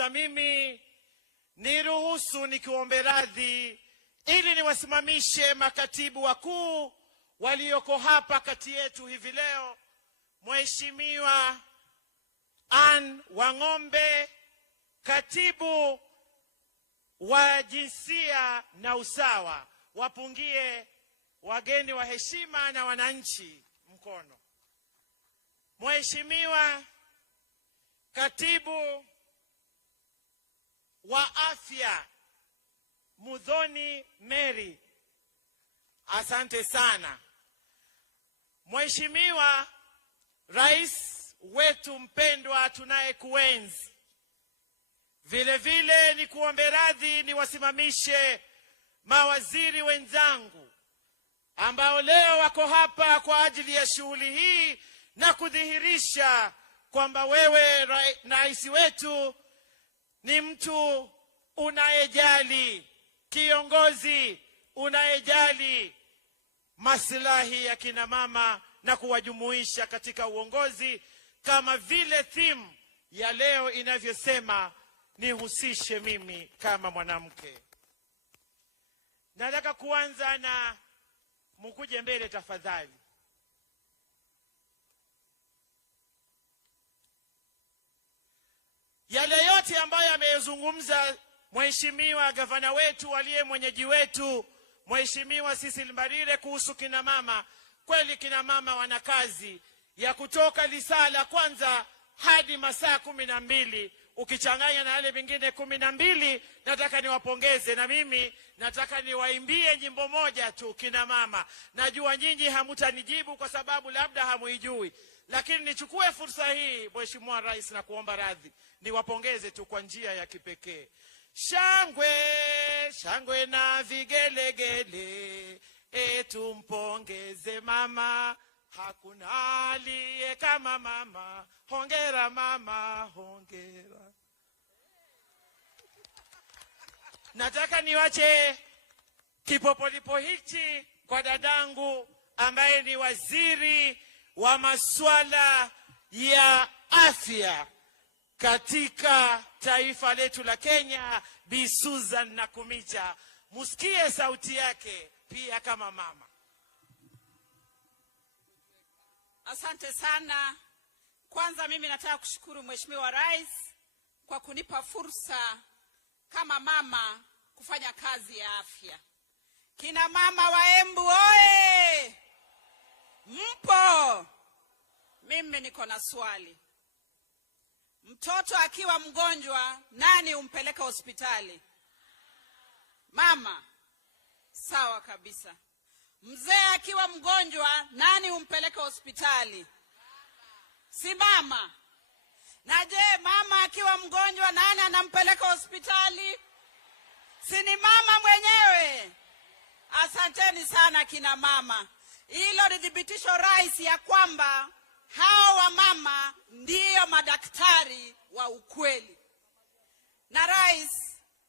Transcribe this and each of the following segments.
kwanza mimi niruhusu nikuombe radhi ili niwasimamishe makatibu wakuu walioko hapa kati yetu hivi leo. Mheshimiwa Ann Wang'ombe, katibu wa jinsia na usawa, wapungie wageni wa heshima na wananchi mkono. Mheshimiwa katibu wa afya Mudhoni Mary, asante sana. Mheshimiwa Rais wetu mpendwa tunayekuenzi, vile vile ni kuombe radhi niwasimamishe mawaziri wenzangu ambao leo wako hapa kwa ajili ya shughuli hii na kudhihirisha kwamba wewe rais wetu ni mtu unayejali, kiongozi unayejali maslahi ya kina mama na kuwajumuisha katika uongozi, kama vile theme ya leo inavyosema, nihusishe mimi kama mwanamke. Nataka kuanza na mkuje mbele tafadhali. Yale yote ambayo ameyazungumza Mheshimiwa gavana wetu aliye mwenyeji wetu Mheshimiwa Cecil Mbarire kuhusu kina mama, kweli kina mama wana kazi ya kutoka lisaa la kwanza hadi masaa 12, ukichanganya na yale mengine 12. Nataka niwapongeze, na mimi nataka niwaimbie nyimbo moja tu kina mama. Najua nyinyi hamutanijibu kwa sababu labda hamuijui, lakini nichukue fursa hii Mheshimiwa Rais na kuomba radhi niwapongeze tu kwa njia ya kipekee. Shangwe, shangwe na vigelegele, tumpongeze mama, hakuna aliye kama mama. Hongera mama, hongera. Nataka niwache kipopolipo hichi kwa dadangu ambaye ni waziri wa masuala ya afya katika taifa letu la Kenya, Bi Susan Nakumicha. Musikie sauti yake pia kama mama. Asante sana. Kwanza mimi nataka kushukuru Mheshimiwa Rais kwa kunipa fursa kama mama kufanya kazi ya afya. Kina mama wa Embu oye! Mpo? Mimi niko na swali. Mtoto akiwa mgonjwa, nani umpeleka hospitali? Mama. Sawa kabisa. Mzee akiwa mgonjwa, nani umpeleka hospitali? Si mama. Na je, mama akiwa mgonjwa, nani anampeleka hospitali? Si ni mama mwenyewe? Asanteni sana kina mama. Hilo ni thibitisho Rais ya kwamba hao wa mama ndiyo madaktari wa ukweli. Na Rais,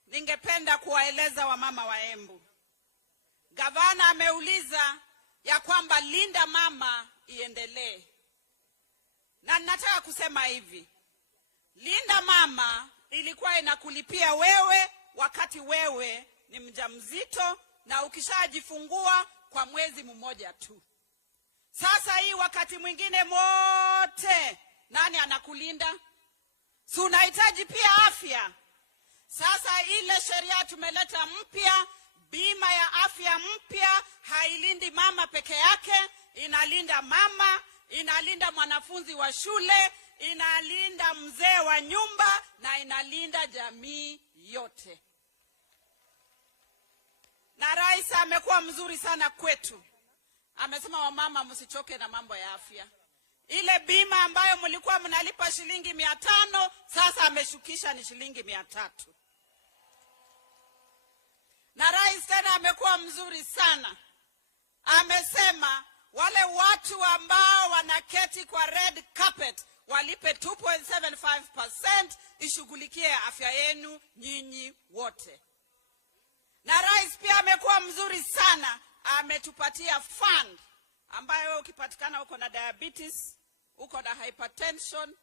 ningependa kuwaeleza wa mama wa Embu. Gavana ameuliza ya kwamba linda mama iendelee. Na nataka kusema hivi, linda mama ilikuwa inakulipia wewe wakati wewe ni mjamzito na ukishajifungua kwa mwezi mmoja tu. Sasa hii wakati mwingine mote, nani anakulinda? Si unahitaji pia afya. Sasa ile sheria tumeleta mpya, bima ya afya mpya, hailindi mama peke yake, inalinda mama, inalinda mwanafunzi wa shule, inalinda mzee wa nyumba, na inalinda jamii yote. Na Rais amekuwa mzuri sana kwetu. Amesema wamama msichoke na mambo ya afya. Ile bima ambayo mlikuwa mnalipa shilingi 500, sasa ameshukisha ni shilingi 300. Na Rais tena amekuwa mzuri sana. Amesema wale watu ambao wanaketi kwa red carpet walipe 2.75%, ishughulikie afya yenu nyinyi wote. Na Rais pia amekuwa mzuri sana. Ametupatia fund ambayo ukipatikana uko na diabetes, uko na hypertension,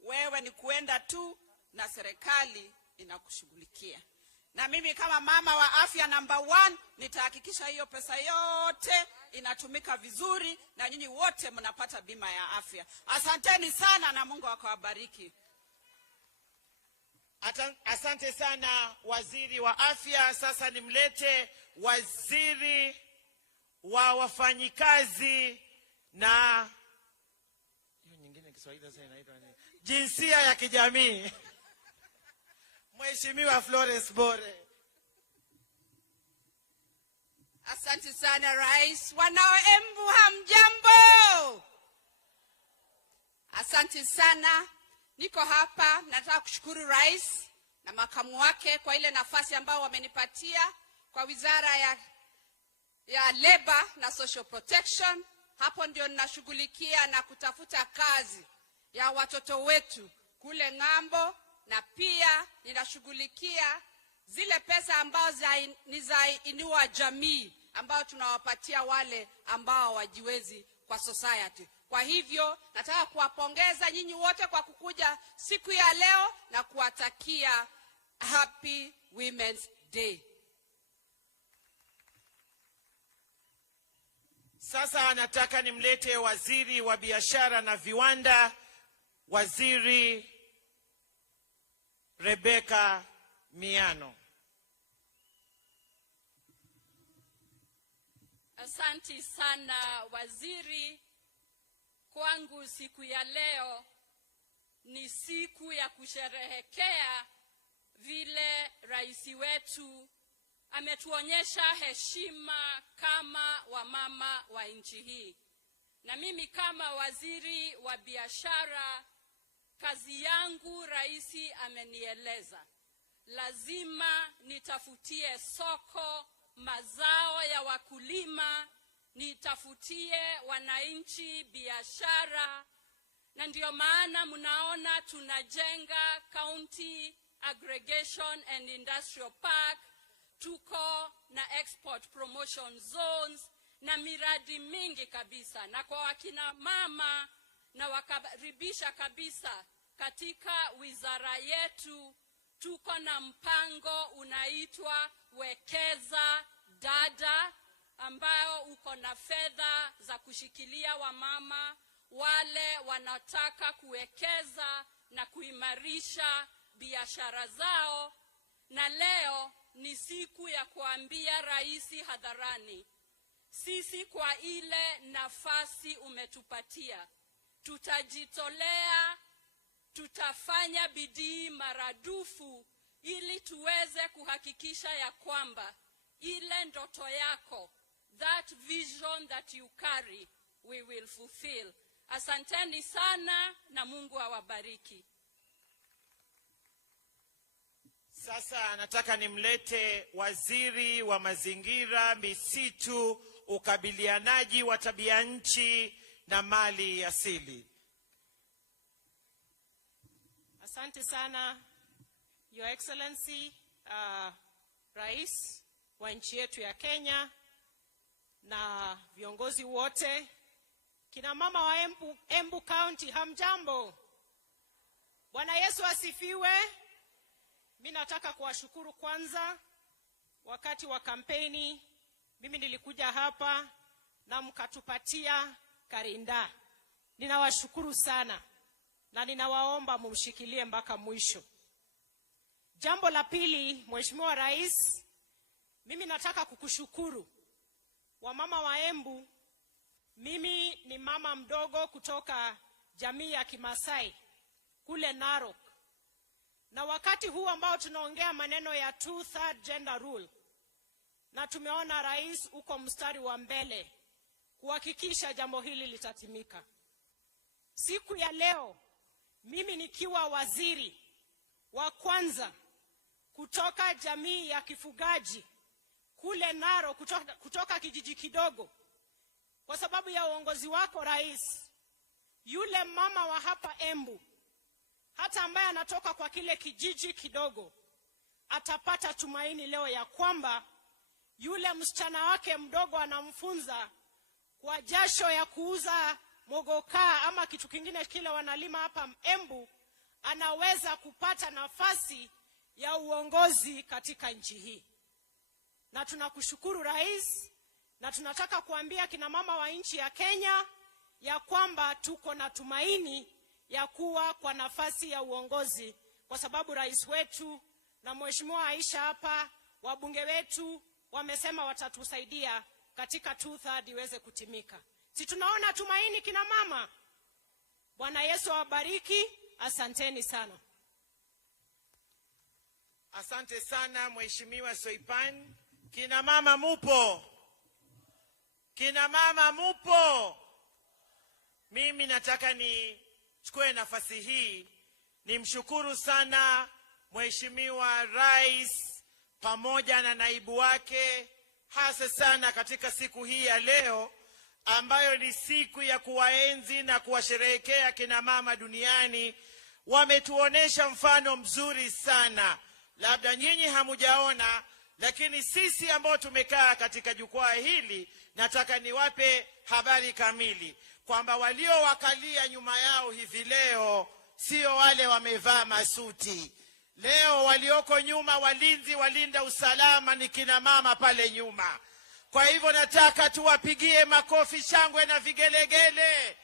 wewe ni kuenda tu na serikali inakushughulikia. Na mimi kama mama wa afya number 1 nitahakikisha hiyo pesa yote inatumika vizuri na nyinyi wote mnapata bima ya afya. Asanteni sana na Mungu akawabariki. Asante sana waziri wa afya. Sasa nimlete waziri wa wafanyikazi na nyingine Kiswahili sasa inaitwa nini? Jinsia ya kijamii. Mheshimiwa Florence Bore. Asante sana Rais. Wanaoembu hamjambo? Asante sana. Niko hapa nataka kushukuru Rais na makamu wake kwa ile nafasi ambao wamenipatia kwa Wizara ya Labor na Social Protection. Hapo ndio ninashughulikia na kutafuta kazi ya watoto wetu kule ng'ambo, na pia ninashughulikia zile pesa ambazo ni za inua jamii ambao tunawapatia wale ambao wajiwezi kwa society. Kwa hivyo nataka kuwapongeza nyinyi wote kwa kukuja siku ya leo na kuwatakia Happy Women's Day. Sasa nataka nimlete waziri wa biashara na viwanda, Waziri Rebecca Miano. Asante sana waziri. Kwangu siku ya leo ni siku ya kusherehekea vile rais wetu ametuonyesha heshima kama wamama wa nchi hii. Na mimi kama waziri wa biashara, kazi yangu rais amenieleza, lazima nitafutie soko mazao ya wakulima, nitafutie wananchi biashara, na ndio maana mnaona tunajenga County Aggregation and Industrial Park, tuko na Export Promotion Zones na miradi mingi kabisa. Na kwa wakina mama na wakaribisha kabisa katika wizara yetu, tuko na mpango unaitwa Wekeza Dada, ambao uko na fedha za kushikilia wamama wale wanataka kuwekeza na kuimarisha biashara zao. Na leo ni siku ya kuambia rais hadharani, sisi kwa ile nafasi umetupatia, tutajitolea, tutafanya bidii maradufu ili tuweze kuhakikisha ya kwamba ile ndoto yako, that vision that you carry, we will fulfill. Asanteni sana na Mungu awabariki. Sasa nataka nimlete waziri wa mazingira, misitu, ukabilianaji wa tabia nchi na mali asili. Asante sana Your Excellency, Rais wa nchi yetu ya Kenya na viongozi wote. Kina mama wa Embu County, hamjambo? Bwana Yesu asifiwe. Mimi nataka kuwashukuru kwanza. Wakati wa kampeni mimi nilikuja hapa na mkatupatia karinda. Ninawashukuru sana na ninawaomba mumshikilie mpaka mwisho. Jambo la pili, Mheshimiwa Rais, mimi nataka kukushukuru. Wamama wa Embu, mimi ni mama mdogo kutoka jamii ya Kimasai kule Narok. Na wakati huu ambao tunaongea maneno ya 2/3 gender rule, na tumeona rais uko mstari wa mbele kuhakikisha jambo hili litatimika. Siku ya leo mimi nikiwa waziri wa kwanza kutoka jamii ya kifugaji kule Narok, kutoka kijiji kidogo, kwa sababu ya uongozi wako rais, yule mama wa hapa Embu hata ambaye anatoka kwa kile kijiji kidogo atapata tumaini leo ya kwamba yule msichana wake mdogo anamfunza kwa jasho ya kuuza mogoka ama kitu kingine kile wanalima hapa Embu, anaweza kupata nafasi ya uongozi katika nchi hii. Na tunakushukuru Rais, na tunataka kuambia kina mama wa nchi ya Kenya ya kwamba tuko na tumaini ya kuwa kwa nafasi ya uongozi, kwa sababu rais wetu na Mheshimiwa Aisha hapa, wabunge wetu wamesema watatusaidia katika 2/3 iweze kutimika. Si tunaona tumaini kina mama? Bwana Yesu awabariki. Asanteni sana. Asante sana Mheshimiwa Soipan. Kina mama mupo? Kina mama mupo? Mimi nataka nichukue nafasi hii nimshukuru sana Mheshimiwa Rais pamoja na naibu wake, hasa sana katika siku hii ya leo ambayo ni siku ya kuwaenzi na kuwasherehekea kina mama duniani. Wametuonesha mfano mzuri sana. Labda nyinyi hamujaona, lakini sisi ambao tumekaa katika jukwaa hili, nataka niwape habari kamili kwamba waliowakalia nyuma yao hivi leo sio wale wamevaa masuti. Leo walioko nyuma, walinzi walinda usalama, ni kina mama pale nyuma. Kwa hivyo nataka tuwapigie makofi, shangwe na vigelegele.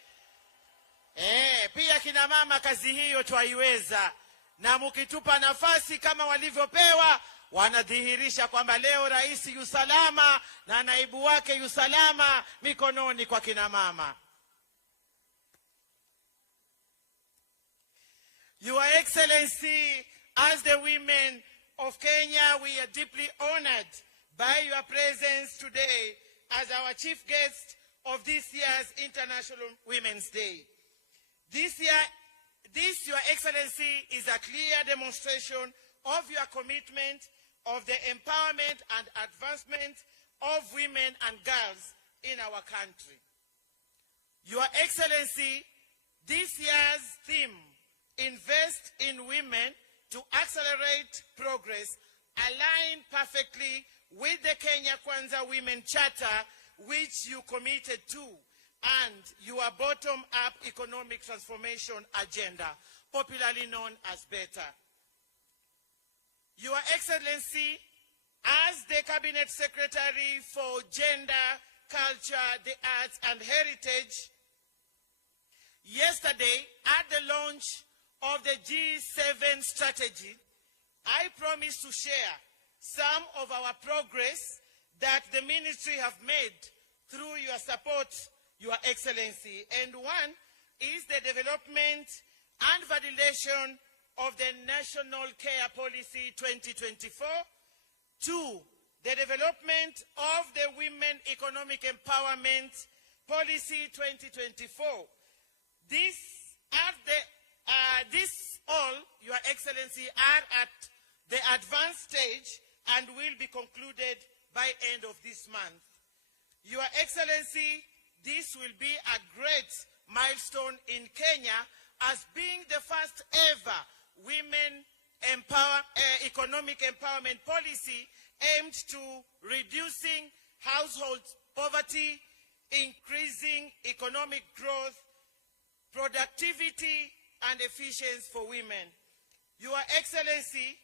Pia kina mama kazi hiyo twaiweza, na mkitupa nafasi kama walivyopewa, wanadhihirisha kwamba leo rais yusalama na naibu wake yusalama mikononi kwa kina mama. Your Excellency, as the women of Kenya, we are deeply honored by your presence today as our chief guest of this year's International Women's Day. This, Your Excellency, is a clear demonstration of your commitment of the empowerment and advancement of women and girls in our country. Your Excellency, this year's theme, Invest in Women to Accelerate Progress, align perfectly with the Kenya Kwanza Women Charter, which you committed to, and your bottom-up economic transformation agenda, popularly known as BETTER. Your Excellency, as the Cabinet Secretary for Gender, Culture, the Arts and Heritage, yesterday at the launch of the G7 strategy, I promised to share some of our progress that the ministry have made through your support, Your Excellency. And one is the development and validation of the National Care Policy 2024. Two, the development of the Women Economic Empowerment Policy 2024. This all, Your Excellency, are at the advanced stage and will be concluded by end of this month. Your Excellency, this will be a great milestone in Kenya as being the first ever women economic empowerment policy aimed to reducing household poverty, increasing economic growth, productivity, and efficiency for women. Your Excellency,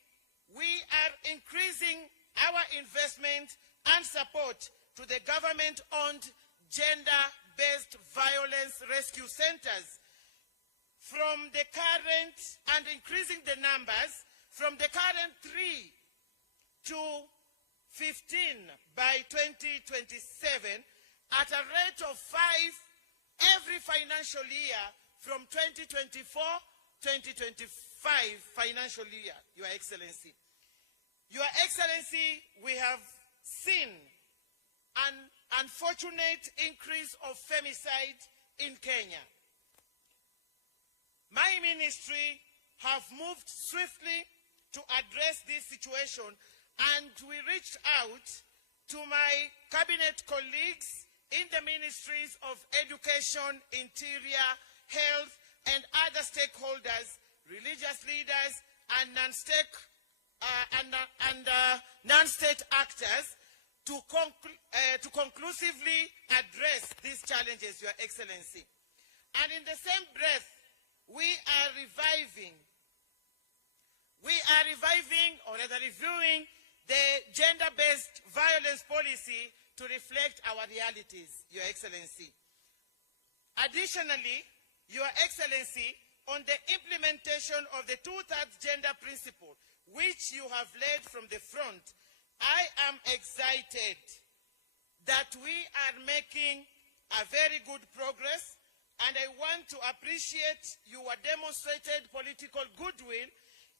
we are increasing our investment and support to the government-owned gender-based violence rescue centers from the current, and increasing the numbers from the current 3 to 15 by 2027 at a rate of 5 every financial year from 2024-2025 financial year, Your Excellency. Your Excellency, we have seen an unfortunate increase of femicide in Kenya. My ministry have moved swiftly to address this situation, and we reached out to my cabinet colleagues in the ministries of Education, Interior, Health, and other stakeholders, religious leaders, and non-state actors to conclusively address these challenges, Your Excellency. And in the same breath, we are reviving we are reviving, or rather reviewing, the gender-based violence policy to reflect our realities, Your Excellency. Additionally, Your Excellency, on the implementation of the 2/3 gender principle, which you have led from the front, I am excited that we are making a very good progress, and I want to appreciate your demonstrated political goodwill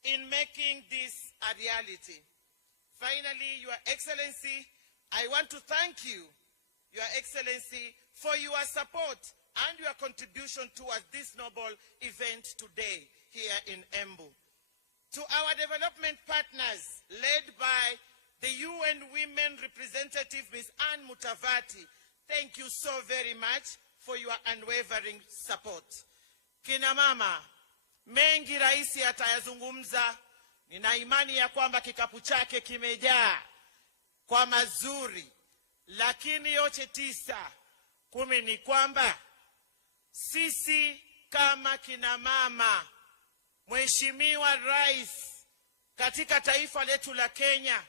in making this a reality. Finally, Your Excellency, I want to thank you, Your Excellency, for your support and your contribution towards this noble event today here in Embu. To our development partners, led by the UN Women Representative, Ms. Anne Mutavati, thank you so very much for your unwavering support. Kina mama, mengi raisi atayazungumza. Nina imani ya kwamba kikapu chake kimejaa kwa mazuri, lakini yote 9, 10 ni kwamba sisi kama kina mama, Mheshimiwa Rais, katika taifa letu la Kenya,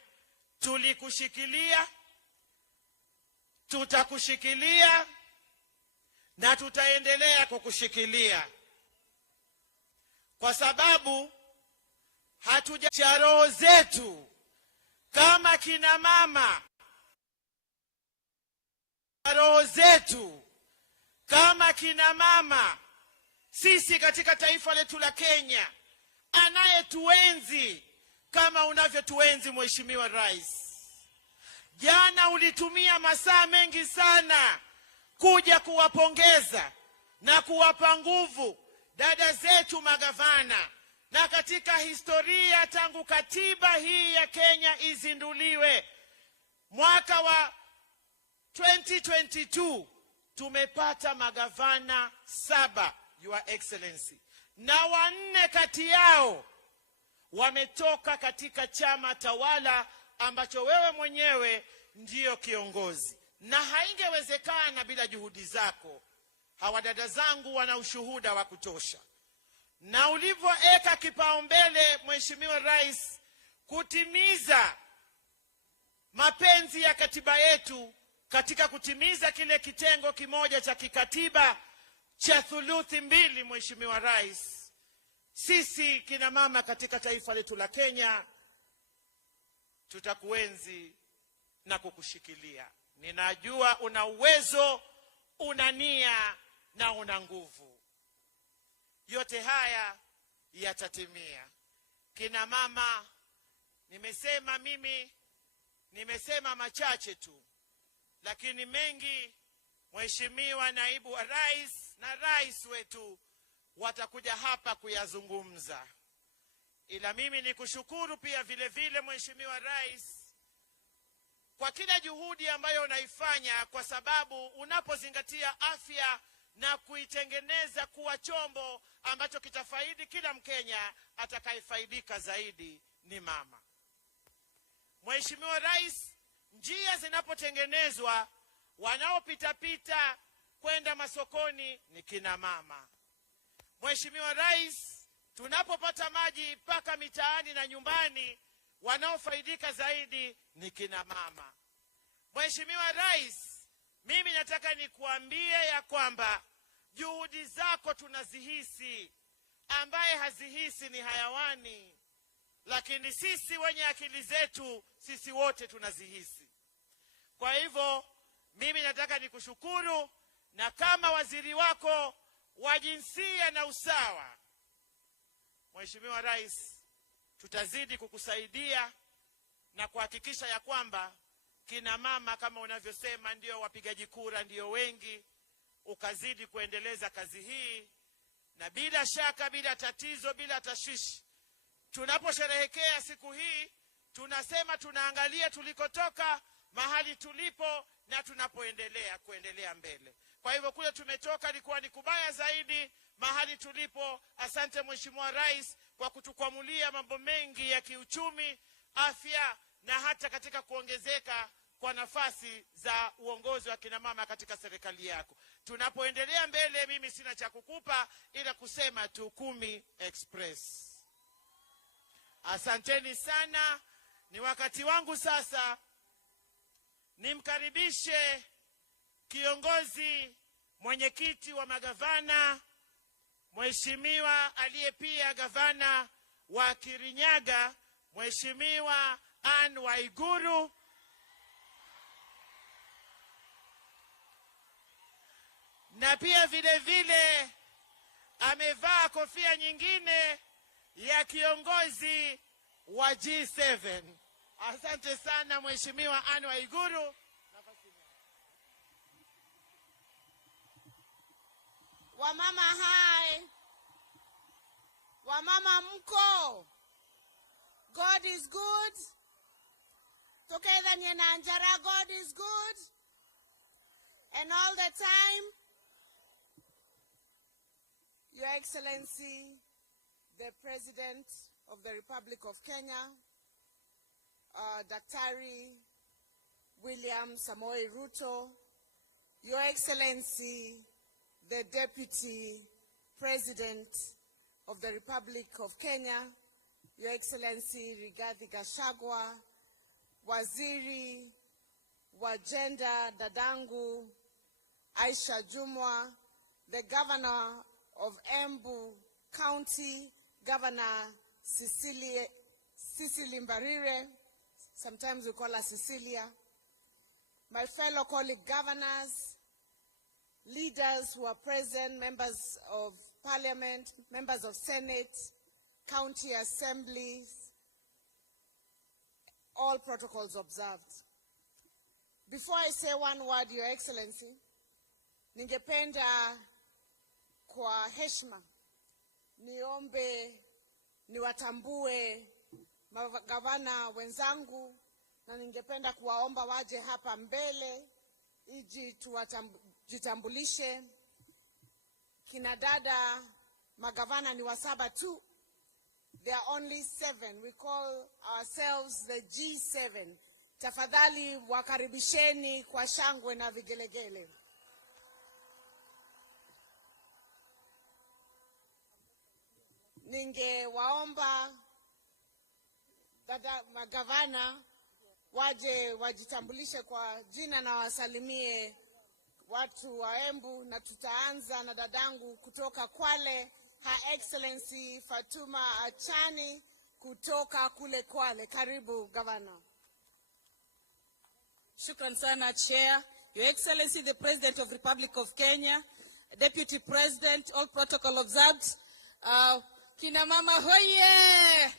tulikushikilia, tutakushikilia na tutaendelea kukushikilia, kwa sababu hatuja roho zetu kama kina mama, roho zetu kama kina mama, sisi katika taifa letu la Kenya, anayetuenzi kama unavyotuenzi Mheshimiwa Rais. Jana ulitumia masaa mengi sana kuja kuwapongeza na kuwapa nguvu dada zetu magavana, na katika historia tangu katiba hii ya Kenya izinduliwe mwaka wa 2022 tumepata magavana 7, Your Excellency, na 4 kati yao wametoka katika chama tawala ambacho wewe mwenyewe ndiyo kiongozi, na haingewezekana bila juhudi zako. Hawa dada zangu wana ushuhuda wa kutosha. Na ulivyoeka kipaumbele Mheshimiwa Rais kutimiza mapenzi ya katiba yetu katika kutimiza kile kitengo kimoja cha kikatiba cha 2/3, Mheshimiwa Rais, sisi kina mama katika taifa letu la Kenya tutakuenzi na kukushikilia. Ninajua una uwezo, una nia na una nguvu. Yote haya yatatimia. Kina mama, nimesema machache tu, lakini mengi Mheshimiwa Naibu wa Rais na Rais wetu watakuja hapa kuyazungumza. Ila mimi nikushukuru pia vile vile Mheshimiwa Rais kwa kila juhudi ambayo unaifanya, kwa sababu unapozingatia afya na kuitengeneza kuwa chombo ambacho kitafaidi kila Mkenya, atakayefaidika zaidi ni mama. Mheshimiwa Rais, njia zinapotengenezwa, wanaopita kwenda masokoni ni kina mama. Mheshimiwa Rais, tunapopata maji mpaka mitaani na nyumbani, wanaofaidika zaidi ni kina mama. Mheshimiwa Rais, mimi nataka nikuambie ya kwamba juhudi zako tunazihisi, ambaye hazihisi ni hayawani, lakini sisi wenye akili zetu, sisi wote tunazihisi. Kwa hivyo mimi nataka nikushukuru, na kama waziri wako wa jinsia na usawa, Mheshimiwa Rais, tutazidi kukusaidia na kuhakikisha ya kwamba kina mama kama unavyosema ndio wapigaji kura, ndio wengi, ukazidi kuendeleza kazi hii. Na bila shaka, bila tatizo, bila tashwishi, tunaposherehekea siku hii tunasema tunaangalia tulikotoka, mahali tulipo na kuendelea mbele. Kwa hivyo kule tumetoka ilikuwa ni kubaya zaidi, mahali tulipo. Asante Mheshimiwa Rais kwa kutukwamulia mambo mengi ya kiuchumi, afya na hata katika kuongezeka kwa nafasi za uongozi wa kina mama katika serikali yako. Tunapoendelea mbele, mimi sina cha kukupa ila kusema tu 10 Express. Asanteni sana. Ni wakati wangu sasa nimkaribishe kiongozi mwenyekiti wa magavana, Mheshimiwa aliye pia gavana wa Kirinyaga, Mheshimiwa Anne Waiguru. Na pia vile vile amevaa kofia nyingine ya kiongozi wa G7. Asante sana Mheshimiwa Anne Waiguru. Wamama hai. Wamama mko. God is good. Together nyenanjara, God is good. And all the time. Your Excellency, the President of the Republic of Kenya, Daktari William Samoei Ruto, Your Excellency, the Deputy President of the Republic of Kenya, Your Excellency Rigathi Gachagua, Waziri wa Gender Dadangu Aisha Jumwa, the Governor of Embu County, Governor Cecily Mbarire, sometimes we call her Cecilia, my fellow colleague governors, leaders who are present, members of parliament, members of Senate, county assemblies, all protocols observed. Before I say one word, Your Excellency, ningependa kwa heshima niombe niwatambue magavana wenzangu, na ningependa kuwaomba waje hapa mbele ili tuwajitambulishe. Kina dada magavana ni wasaba tu. There are only 7. We call ourselves the G7. Tafadhali wakaribisheni kwa shangwe na vigelegele. Ningewaomba dada magavana waje wajitambulishe kwa jina na wasalimie watu wa Embu, na tutaanza na dadangu kutoka Kwale, Her Excellency Fatuma Achani kutoka kule Kwale. Karibu gavana. Shukran sana Chair. Your Excellency the President of Republic of Kenya, Deputy President, all protocol observed. Kina mama hoye!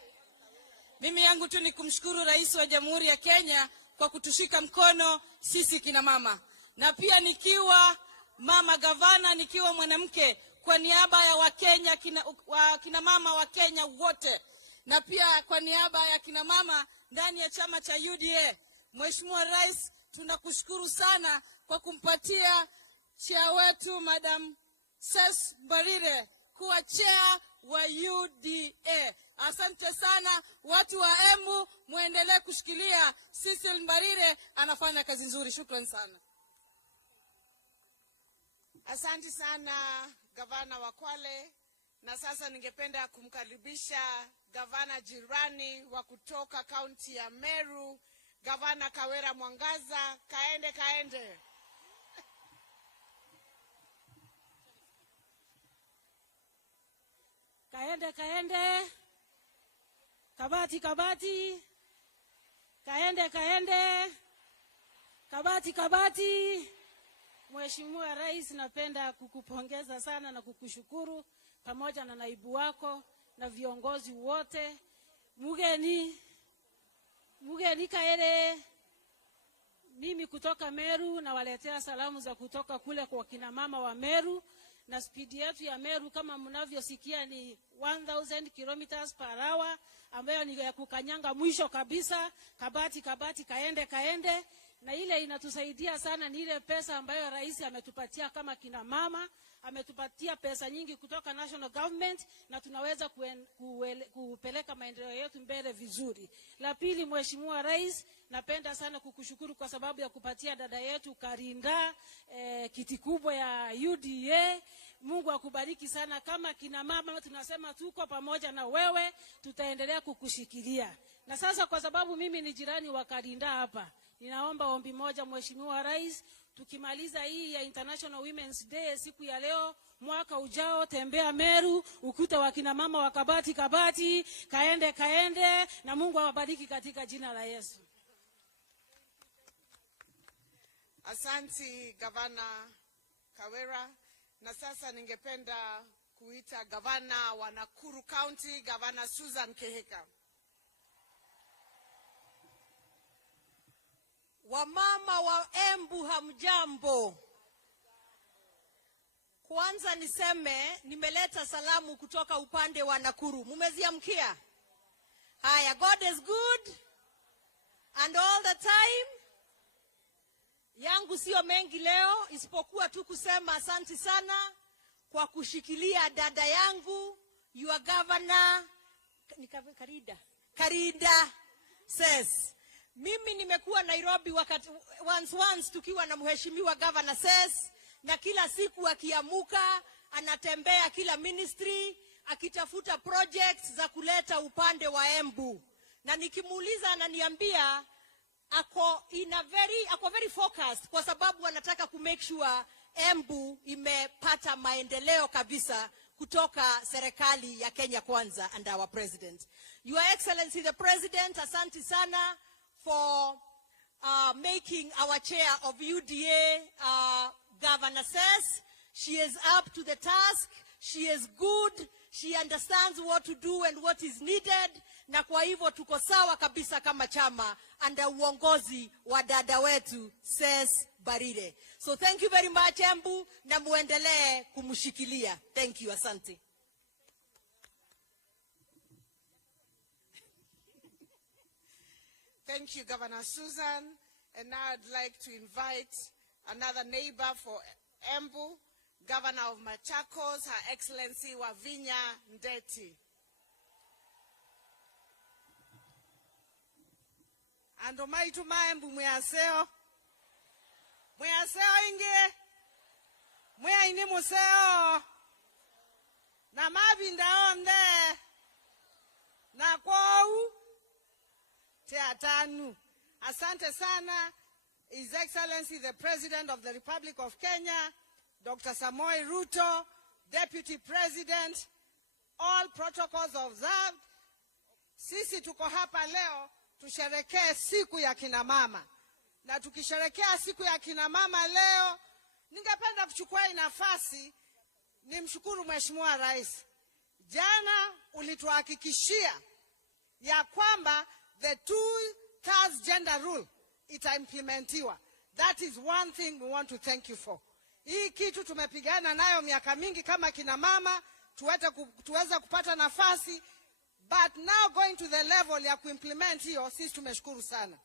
Mimi yangu tu ni kumshukuru Rais wa Jamhuri ya Kenya kwa kutushika mkono sisi kina mama. Na pia nikiwa mama gavana, nikiwa mwanamke, kwa niaba ya Wakenya, kina mama wa Kenya wote, na pia kwa niaba ya kina mama ndani ya chama cha UDA, Mheshimiwa Rais, tunakushukuru sana kwa kumpatia chair wetu Madam Ses Mbarire kuwa chair wa UDA. Asante sana watu wa Embu, muendelee kushikilia. Cecily Mbarire anafanya kazi nzuri. Shukrani sana. Asante sana gavana wa Kwale. Na sasa ningependa kumkaribisha gavana jirani wa kutoka kaunti ya Meru, Gavana Kawera Mwangaza. Kaende. Kaende. Kabati. Kaende. Kabati. Mheshimiwa Rais, napenda kukupongeza sana na kukushukuru pamoja na naibu wako na viongozi wote. Mugeni kaere. Mimi kutoka Meru na waletea salamu za kutoka kule kwa kina mama wa Meru, na spidi yetu ya Meru kama mnavyosikia ni 1000 kilometers per hour, ambayo ni ya kukanyanga mwisho kabisa. Kabati, kaende. na ile inatusaidia sana ni ile pesa ambayo rais ametupatia kama kina mama. Ametupatia pesa nyingi kutoka national government na tunaweza kupeleka maendeleo yetu mbele vizuri. La pili, Mheshimiwa Rais, napenda sana kukushukuru kwa sababu ya kupatia dada yetu Karinda kiti kubwa ya UDA. Mungu akubariki sana. Kama kina mama tunasema tuko pamoja na wewe, tutaendelea kukushikilia. Na sasa kwa sababu mimi ni jirani wa Karinda hapa, ninaomba ombi moja Mheshimiwa Rais, tukimaliza hii ya International Women's Day siku ya leo, mwaka ujao tembea Meru, ukuta wa kina mama wa Kabati kaende, na Mungu awabariki katika jina la Yesu. Asante Gavana Kawera. Na sasa ningependa kuita Gavana wa Nakuru County, Gavana Susan Kehika. Wamama wa Embu hamjambo. Kwanza niseme nimeleta salamu kutoka upande wa Nakuru. Mumeziamkia? Haya, God is good and all the time. Yangu sio mengi leo isipokuwa tu kusema asante sana kwa kushikilia dada yangu, your governor Karinda says. Mimi nimekuwa Nairobi wakati once tukiwa na mheshimiwa governor says, na kila siku akiamuka anatembea kila ministry akitafuta projects za kuleta upande wa Embu. Na nikimuuliza ananiambia ako very focused kwa sababu anataka ku make sure Embu imepata maendeleo kabisa kutoka serikali ya Kenya Kwanza and our president. Your Excellency the President, asante sana for making our chair of UDA Governor says. She is up to the task. She is good. She understands what to do and what is needed. Na kwa hivyo tuko sawa kabisa kama chama under uongozi wa dada wetu says Barire. So thank you very much Embu, na muendelee kumshikilia. Thank you, asante. Thank you, Governor Susan. And now I'd like to invite another neighbor for Embu, Governor of Machakos, Her Excellency Wavinya Ndeti. Ando maitu maembu mwaseo. Mwaseo inge. Mwa ini museo. Na mabinda onde. Na kwau. Teatanu. Asante sana, His Excellency the President of the Republic of Kenya, Dr. Samoei Ruto, Deputy President, all protocols observed. Sisi tuko hapa leo tusherekee siku ya kina mama. Na tukisherekea siku ya kina mama leo, ningependa kuchukua nafasi nimshukuru Mheshimiwa Rais. Jana ulituhakikishia ya kwamba the 2/3 gender rule itaimplementiwa. That is one thing we want to thank you for. Hii kitu tumepigana nayo miaka mingi kama kina mama, tuweze kupata nafasi, but now going to the level ya kuimplement hiyo, sisi tumeshukuru sana.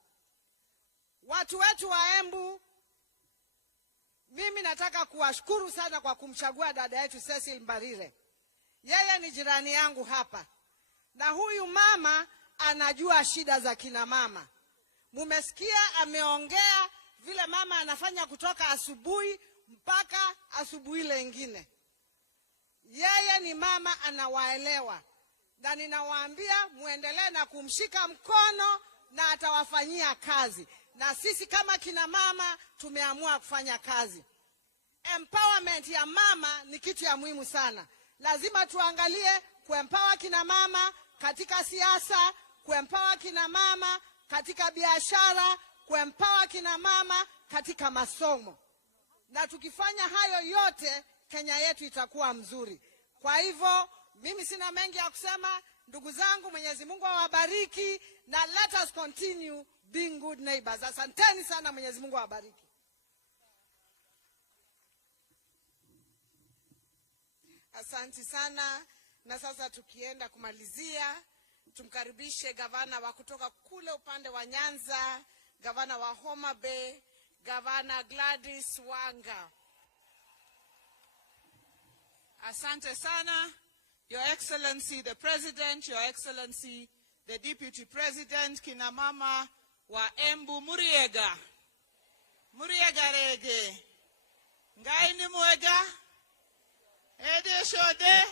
Watu wetu wa Embu, mimi nataka kuwashukuru sana kwa kumchagua dada yetu Cecil Mbarire. Yeye ni jirani yangu hapa. Na huyu mama anajua shida za kina mama. Mumesikia ameongea vile mama anafanya kutoka asubuhi mpaka asubuhi lengine. Yeye ni mama anawaelewa. Na ninawaambia muendelee na kumshika mkono na atawafanyia kazi. Na sisi kama kina mama tumeamua kufanya kazi. Empowerment ya mama ni kitu ya muhimu sana. Lazima tuangalie kuempower kina mama katika siasa, kuempower kina mama katika biashara, kuempower kina mama katika masomo. Na tukifanya hayo yote, Kenya yetu itakuwa mzuri. Kwa hivyo, mimi sina mengi ya kusema. Ndugu zangu, Mwenyezi Mungu awabariki, na let us continue being good neighbors. Asanteni sana, Mwenyezi Mungu awabariki. Asante sana. Na sasa tukienda kumalizia, tumkaribishe gavana wa kutoka kule upande wa Nyanza, gavana wa Homa Bay, Gavana Gladys Wanga. Asante sana, Your Excellency the President, Your Excellency the Deputy President, kina mama wa Embu Muriega. Muriega rege. Ngai ni mwega. Ede shode.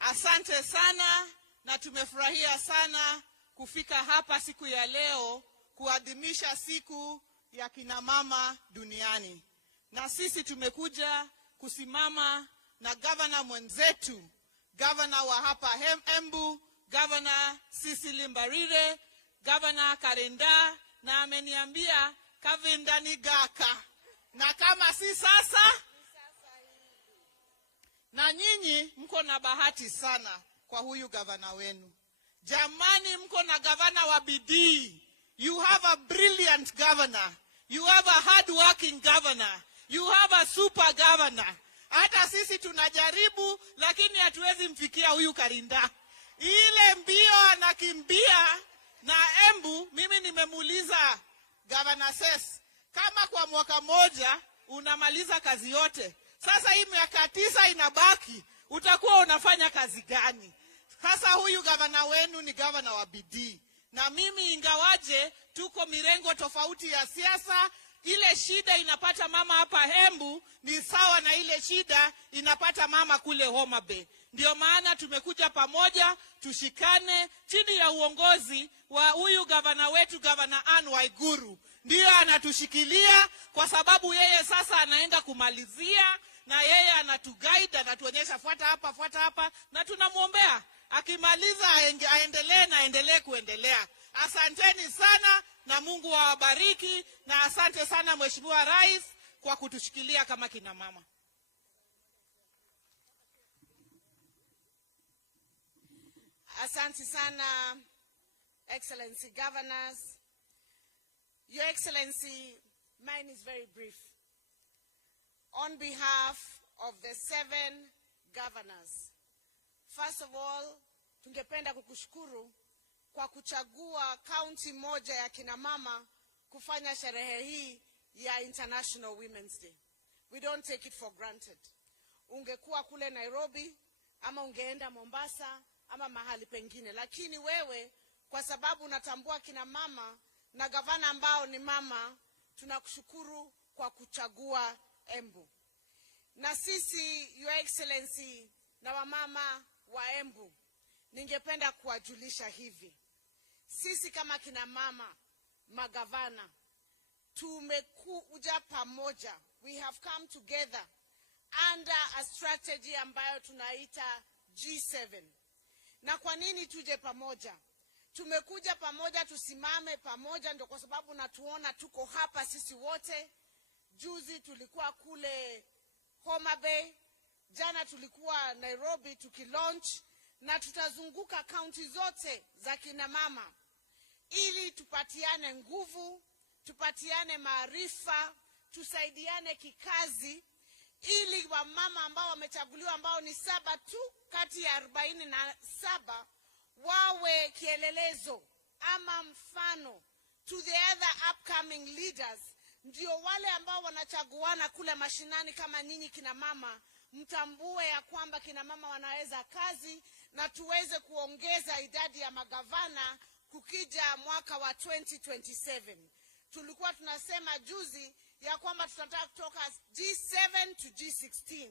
Asante sana na tumefurahia sana kufika hapa siku ya leo kuadhimisha siku ya kina mama duniani. Na sisi tumekuja kusimama na gavana mwenzetu, gavana wa hapa Embu, Gavana Cecily Mbarire, Gavana Karenda, na ameniambia kavinda ni gaka. Na kama si sasa, na nyinyi mko na bahati sana kwa huyu gavana wenu. Jamani, mko na gavana wa bidii. You have a brilliant governor. You have a hard-working governor. You have a super governor. Hata sisi tunajaribu, lakini hatuwezi mfikia huyu Karinda. Ile mbio anakimbia na Embu, mimi nimemuuliza Governor Ses, kama kwa mwaka moja unamaliza kazi yote, sasa hii miaka 9 inabaki, utakuwa unafanya kazi gani? Sasa huyu gavana wenu ni gavana wa bidii. Na mimi ingawaje tuko mirengo tofauti ya siasa, ile shida inapata mama hapa Embu ni sawa na ile shida inapata mama kule Homa Bay. Ndio maana tumekuja pamoja, tushikane chini ya uongozi wa huyu gavana wetu, Gavana Anne Waiguru. Ndio anatushikilia kwa sababu yeye sasa anaenda kumalizia, na yeye anatuguide, anatuonyesha fuata hapa, na tunamuombea akimaliza aendelee kuendelea. Asanteni sana na Mungu awabariki, na asante sana Mheshimiwa Rais kwa kutushikilia kama kina mama. Asante sana, Excellency Governors. Your Excellency, mine is very brief. On behalf of the 7 governors, first of all, tungependa kukushukuru kwa kuchagua kaunti moja ya kina mama kufanya sherehe hii ya International Women's Day. We don't take it for granted. Ungekuwa kule Nairobi, ama ungeenda Mombasa, ama mahali pengine. Lakini wewe, kwa sababu unatambua kina mama na gavana ambao ni mama, tunakushukuru kwa kuchagua Embu. Na sisi, Your Excellency, na wamama wa Embu, ningependa kuwajulisha hivi. Sisi kama kina mama magavana, tumekuja pamoja. We have come together under a strategy ambayo tunaita G7. Na kwa nini tuje pamoja? Tumekuja pamoja, tusimame pamoja, ndio kwa sababu natuona tuko hapa sisi wote. Juzi tulikuwa kule Homa Bay, jana tulikuwa Nairobi tukilaunch, na tutazunguka kaunti zote za kina mama ili tupatiane nguvu, tupatiane maarifa, tusaidiane kikazi, ili wamama ambao wamechaguliwa ambao ni 7 tu kati ya 47 wawe kielelezo ama mfano to the other upcoming leaders. Ndio wale ambao wanachaguana kule mashinani kama nyinyi kina mama, mtambue ya kwamba kina mama wanaweza kazi, na tuweze kuongeza idadi ya magavana kukija mwaka wa 2027. Tulikuwa tunasema juzi ya kwamba tunataka kutoka G7 to G16.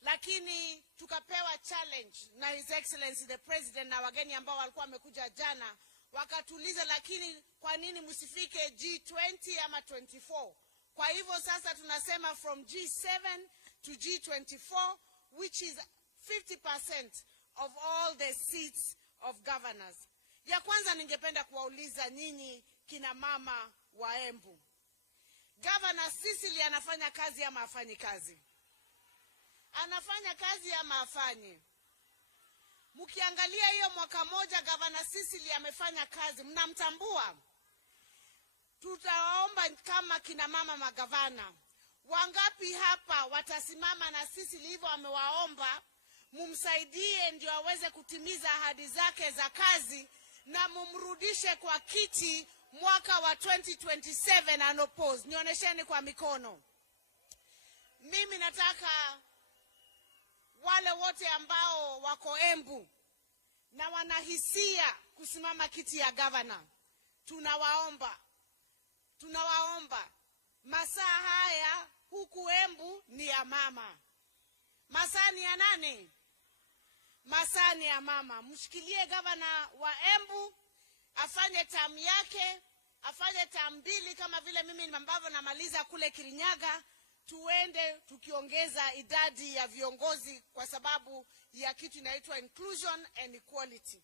Lakini tukapewa challenge na His Excellency the President na wageni ambao walikuwa wamekuja jana, wakatuliza, lakini kwa nini msifike G20 ama 24? Kwa hivyo sasa tunasema from G7 to G24, which is 50% of all the seats of governors. Ya kwanza ningependa kuwauliza nyinyi kina mama wa Embu. Governor Cecily anafanya kazi ama hafanyi kazi? Anafanya kazi ama hafanyi? Mkiangalia hiyo mwaka moja Governor Cecily amefanya kazi, mnamtambua? Tutaomba kama kina mama magavana, wangapi hapa watasimama na Cecily hivyo amewaomba, mumsaidie ndio aweze kutimiza ahadi zake za kazi, na mumrudishe kwa kiti mwaka wa 2027 and oppose? Nionyesheni kwa mikono. Mimi nataka wale wote ambao wako Embu na wanahisia kusimama kiti ya governor, tunawaomba masaa haya huku Embu ni ya mama. Masaa ni ya nani? Masaa ni ya mama. Mshikilie governor wa Embu afanye term yake, afanye term 2 kama vile mimi ambavyo namaliza kule Kirinyaga. Tuende tukiongeza idadi ya viongozi kwa sababu ya kitu inaitwa inclusion and equality.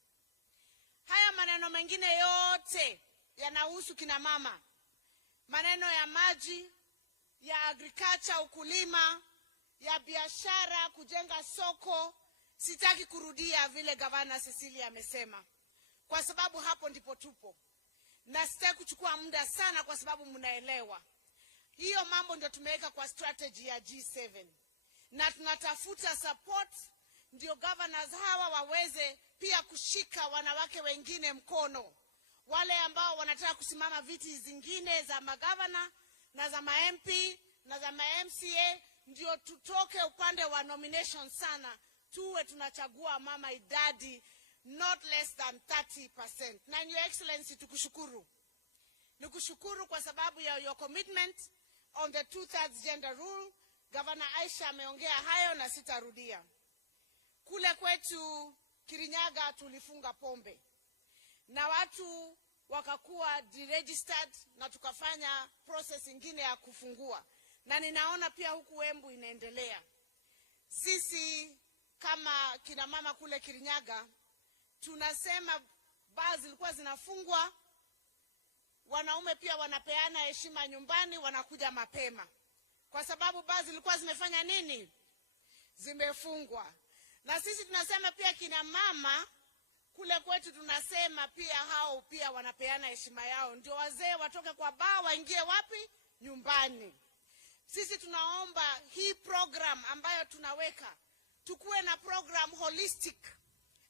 Haya maneno mengine yote yanahusu kina mama. Maneno ya maji, ya agriculture, ukulima, ya biashara, kujenga soko. Sitaki kurudia vile Gavana Cecilia amesema, kwa sababu hapo ndipo tupo. Na sitaki kuchukua muda sana kwa sababu mnaelewa. Hiyo mambo ndio tumeweka kwa strategy ya G7. Na tunatafuta support ndio governors hawa waweze pia kushika wanawake wengine mkono. Wale ambao wanataka kusimama viti zingine za magavana na za ma-MP na za ma-MCA, ndio tutoke upande wa nomination sana. Tuwe tunachagua mama idadi not less than 30%. Na Your Excellency, tukushukuru. Nikushukuru kwa sababu ya your commitment on the 2/3 gender rule. Governor Aisha ameongea hayo na sitarudia. Kule kwetu Kirinyaga tulifunga pombe na watu wakakuwa deregistered na tukafanya process ingine ya kufungua. Na ninaona pia huku Embu inaendelea. Sisi kama kina mama kule Kirinyaga tunasema baa zilikuwa zinafungwa, wanaume pia wanapeana heshima nyumbani, wanakuja mapema. Kwa sababu baa zilikuwa zimefanya nini? Zimefungwa. Na sisi tunasema pia kina mama kule kwetu tunasema pia hao pia wanapeana heshima yao. Ndio wazee watoke kwa baa waingie wapi? Nyumbani. Sisi tunaomba hii program ambayo tunaweka, tukuwe na program holistic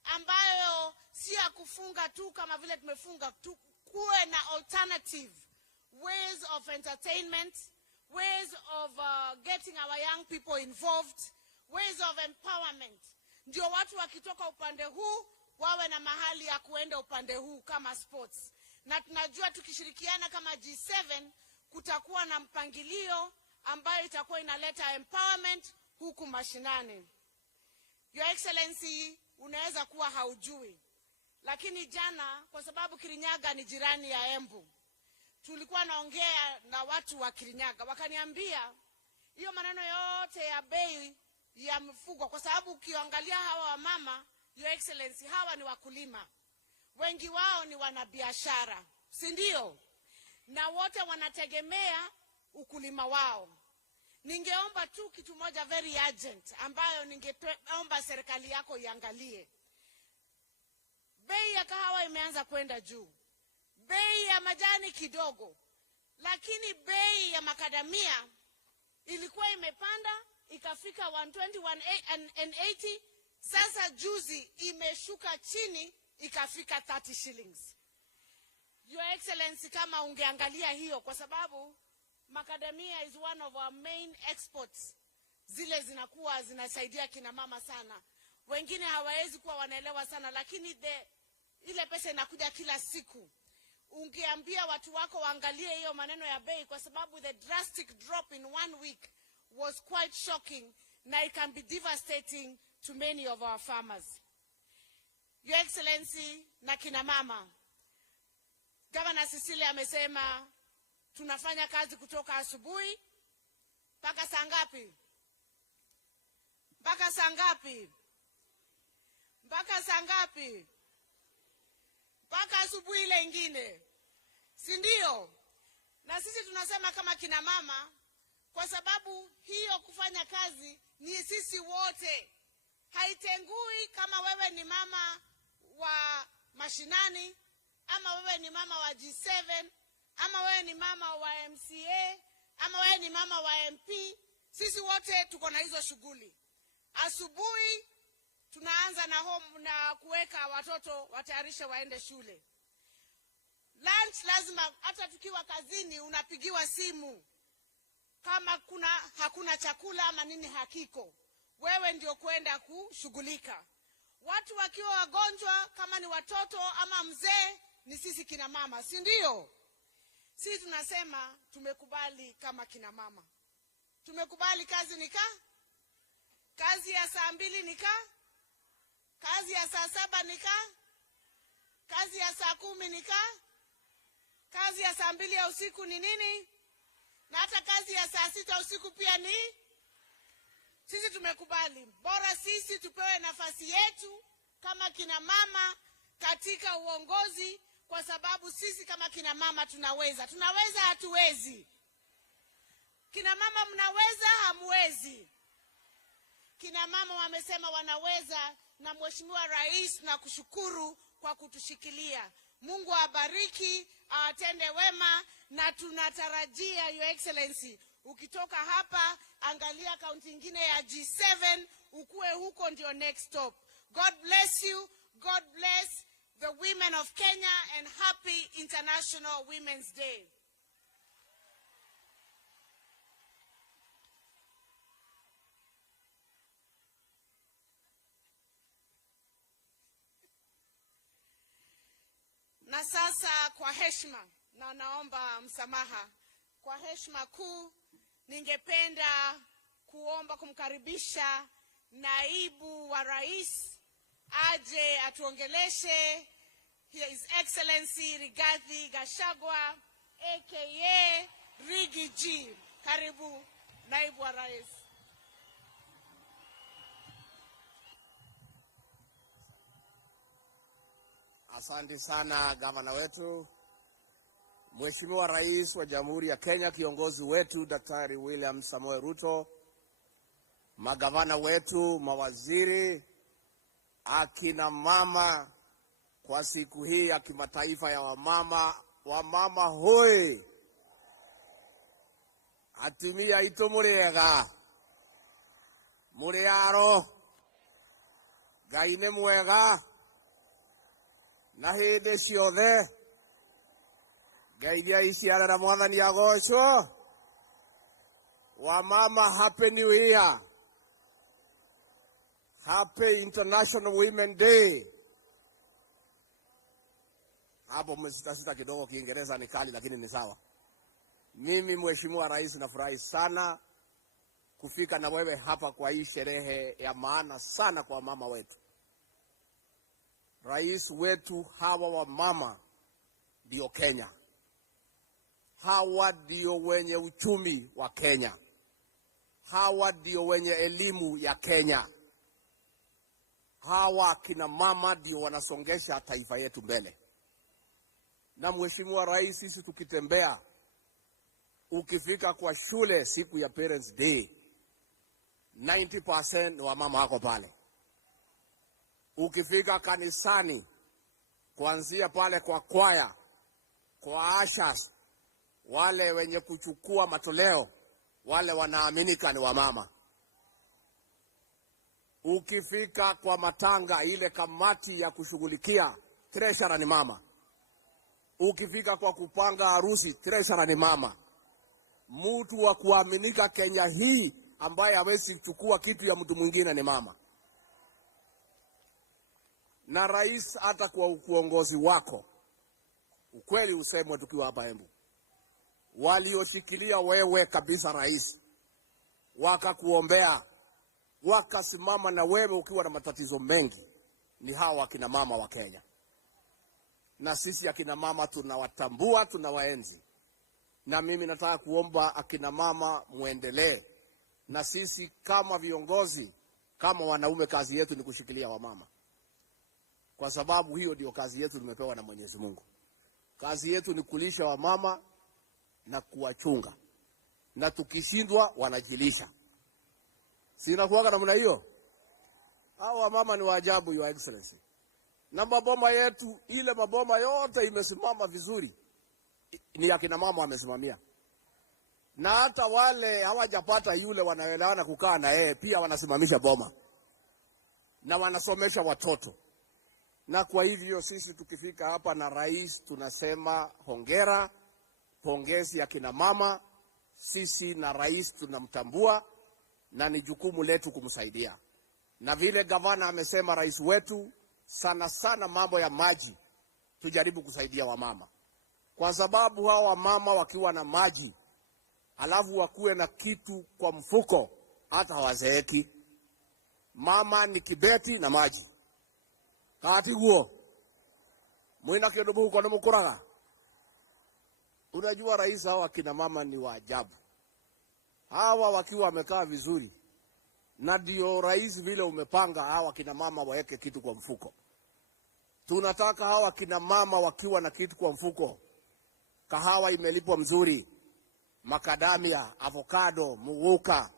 ambayo si ya kufunga tu kama vile tumefunga. Tukuwe na alternative ways of entertainment, ways of getting our young people involved, ways of empowerment. Ndio watu wakitoka upande huu wawe na mahali ya kuenda upande huu kama sports. Na tunajua tukishirikiana kama G7 kutakuwa na mpangilio ambayo itakuwa inaleta empowerment huku mashinani. Your Excellency, unaweza kuwa haujui, lakini jana kwa sababu Kirinyaga ni jirani ya Embu, tulikuwa naongea na watu wa Kirinyaga, wakaniambia hiyo maneno yote ya bei ya mifugo, kwa sababu ukiangalia hawa wamama, Your Excellency, hawa ni wakulima. Wengi wao ni wanabiashara, si ndio? Na wote wanategemea ukulima wao. Ningeomba tu kitu moja very urgent ambayo ningeomba serikali yako iangalie. Bei ya kahawa imeanza kwenda juu. Bei ya majani kidogo. Lakini bei ya makadamia ilikuwa imepanda ikafika 120 sasa juzi imeshuka chini ikafika 30 shillings. Your Excellency, kama ungeangalia hiyo, kwa sababu macadamia is one of our main exports. Zile zinakuwa zinasaidia kina mama sana. Wengine hawawezi kuwa wanaelewa sana, lakini ile pesa inakuja kila siku. Ungeambia watu wako waangalie hiyo maneno ya bei, kwa sababu the drastic drop in 1 week was quite shocking na it can be devastating to many of our farmers. Your Excellency, na kina mama, Governor Cecilia amesema tunafanya kazi kutoka asubuhi mpaka saa ngapi? Mpaka saa ngapi? Mpaka saa ngapi? Mpaka asubuhi ile ingine, si ndio? Na sisi tunasema kama kina mama, kwa sababu hiyo kufanya kazi ni sisi wote. Haitengui kama wewe ni mama wa mashinani, ama wewe ni mama wa G7, ama wewe ni mama wa MCA, ama wewe ni mama wa MP. Sisi wote tuko na hizo shughuli. Asubuhi tunaanza na home na kuweka watoto watayarishe waende shule. Lunch lunch lazima, hata tukiwa kazini unapigiwa simu kama hakuna chakula ama nini hakiko, wewe ndio kwenda kushughulika. Watu wakiwa wagonjwa, kama ni watoto ama mzee, ni sisi kina mama, si ndio? Sisi tunasema tumekubali kama kina mama. Tumekubali kazi kazi ya saa 2 kazi ya saa 7 kazi ya saa 10 kazi ya saa 2 ya usiku ni nini? Na hata kazi ya saa 6 usiku pia ni. Sisi tumekubali. Bora sisi tupewe nafasi yetu kama kina mama katika uongozi, kwa sababu sisi kama kina mama tunaweza. Tunaweza, hatuwezi? Kina mama mnaweza, hamwezi? Kina mama wamesema wanaweza, na Mheshimiwa Rais na kushukuru kwa kutushikilia. Mungu awabariki, awatende wema, na tunatarajia Your Excellency ukitoka hapa angalia kaunti nyingine ya G7, ukue huko ndio next stop. God bless you. God bless the women of Kenya, and happy International Women's Day. Na sasa kwa heshima, na naomba msamaha, kwa heshima kuu ningependa kuomba kumkaribisha naibu wa rais aje atuongeleshe, His Excellency Rigathi Gachagua aka Rigi G. Karibu naibu wa rais. Asante sana gavana wetu, Mheshimiwa Rais wa Jamhuri ya Kenya, kiongozi wetu Daktari William Samoei Ruto, magavana wetu, mawaziri, akina mama, kwa siku hii ya kimataifa ya wamama. Wamama hoi! Atumia itu muriega, muriaro, Ngai nĩ mwega, na hĩndĩ ciothe. Ngai iria iciarĩra Mwathani agocwo. Wamama, happy new year. Happy International Women's Day. Hapo msitasita kidogo, Kiingereza ni kali lakini ni sawa. Mimi Mheshimiwa Rais nafurahi sana kufika na wewe hapa kwa hii sherehe ya maana sana kwa mama wetu. Rais wetu, hawa wa mama ndio Kenya. Hawa ndio wenye uchumi wa Kenya. Hawa ndio wenye elimu ya Kenya. Hawa kina mama ndio wanasongesha taifa yetu mbele. Na Mheshimiwa Rais, sisi tukitembea, ukifika kwa shule siku ya Parents Day, 90% wa mama wako pale. Ukifika kanisani, kuanzia pale kwa kwaya, kwa ashas, wale wenye kuchukua matoleo, wale wanaaminika ni wamama. Ukifika kwa matanga, ile kamati ya kushughulikia, treasurer ni mama. Ukifika kwa kupanga harusi, treasurer ni mama. Mtu wa kuaminika Kenya hii ambaye hawezi kuchukua kitu ya mtu mwingine ni mama. Na rais, hata kwa uongozi wako, ukweli usemwe tukiwa hapa Embu, walioshikilia wewe kabisa rais, wakakuombea, wakasimama na wewe ukiwa na matatizo mengi, ni hawa akina mama wa Kenya. Na sisi akina mama tunawatambua, tunawaenzi. Na mimi nataka kuomba akina mama muendelee. Na sisi kama viongozi, kama wanaume, kazi yetu ni kushikilia wamama. Kwa sababu hiyo ndio kazi yetu tumepewa na Mwenyezi Mungu. Kazi yetu ni kulisha wamama na kuwachunga. Na tukishindwa wanajilisha. Sina kuwaga namna hiyo. Hao wamama ni waajabu, Your Excellency. Na maboma yetu, ile maboma yote imesimama vizuri, ni akina mama wamesimamia. Na hata wale hawajapata yule wanaelewana kukaa na yeye, pia wanasimamisha boma. Na wanasomesha watoto. Na kwa hivyo sisi tukifika hapa na rais tunasema hongera, pongezi ya kina mama. Sisi na rais tunamtambua na ni jukumu letu kumsaidia. Na vile gavana amesema, rais wetu, sana sana mambo ya maji tujaribu kusaidia wamama, kwa sababu hao wamama wakiwa na maji alafu wakuwe na kitu kwa mfuko hata hawazeeki. Mama ni kibeti na maji kati huo mwina kidogo huko na mkuraga. Unajua rais, hawa kina mama ni waajabu. Hawa wakiwa wamekaa vizuri, na ndio rais vile umepanga hawa kina mama waeke kitu kwa mfuko. Tunataka hawa kina mama wakiwa na kitu kwa mfuko, kahawa imelipwa mzuri, makadamia, avocado, muguka,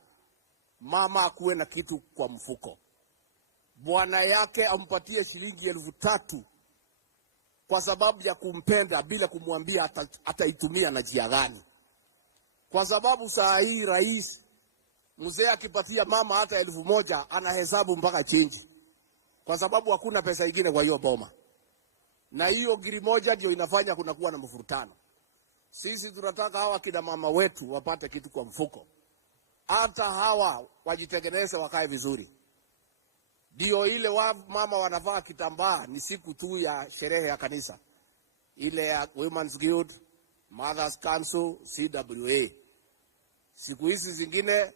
mama akuwe na kitu kwa mfuko. Bwana yake ampatie shilingi 3,000 kwa sababu ya kumpenda, bila kumwambia ataitumia na njia gani. Kwa sababu saa hii rais, mzee akipatia mama hata 1,000 anahesabu mpaka chinji, kwa sababu hakuna pesa nyingine kwa hiyo boma. Na hiyo giri moja ndio inafanya kunakuwa na mfurutano. Sisi tunataka hawa kina mama wetu wapate kitu kwa mfuko. Hata hawa wajitengeneze, wakae vizuri. Ndio ile mama wanavaa kitambaa ni siku tu ya sherehe ya kanisa, ile ya Women's Guild, Mothers Council, CWA. Siku hizi zingine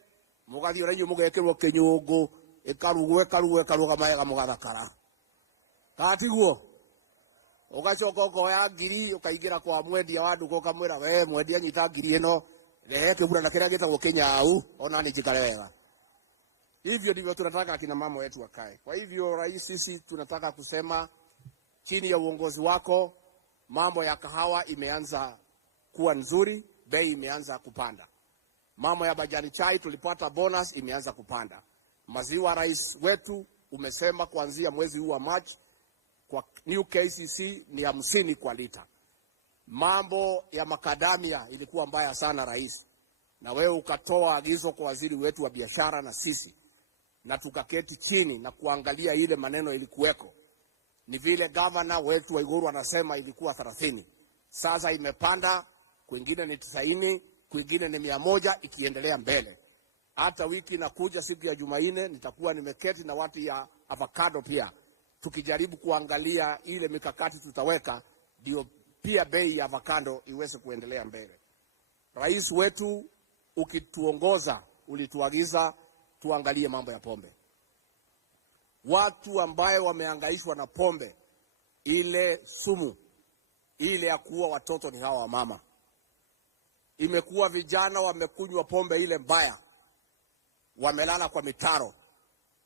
mugathi oranyo mugekerwo kinyungu ikaruwe karuga maega mugathakara kati guo ugacoka ukoya ngiri ukaigira kwa mwendia wa ndugu ukamwira we mwendia nyita ngiri ino rehe kibura na kiria gitagwo kinyau ona ni njikare wega. Hivyo ndivyo tunataka kina mama wetu wakae. Kwa hivyo rais, sisi tunataka kusema chini ya uongozi wako mambo ya kahawa imeanza kuwa nzuri, bei imeanza kupanda. Mambo ya majani chai tulipata bonus imeanza kupanda. Maziwa rais wetu umesema kuanzia mwezi huu wa March kwa new KCC ni 50 kwa lita. Mambo ya makadamia ilikuwa mbaya sana rais, na wewe ukatoa agizo kwa waziri wetu wa biashara na sisi, na tukaketi chini na kuangalia ile maneno ilikuweko. Ni vile governor wetu wa Iguru anasema ilikuwa 30. Sasa imepanda, kwingine ni 90, kwingine ni 100, ikiendelea mbele. Hata wiki inakuja siku ya Jumanne nitakuwa nimeketi na watu ya avocado pia, tukijaribu kuangalia ile mikakati tutaweka ndio pia bei ya avocado iweze kuendelea mbele. Rais wetu ukituongoza, ulituagiza tuangalie mambo ya pombe. Watu ambaye wamehangaishwa na pombe, ile sumu ile ya kuua watoto, ni hawa mama. Imekuwa vijana wamekunywa pombe ile mbaya, wamelala kwa mitaro,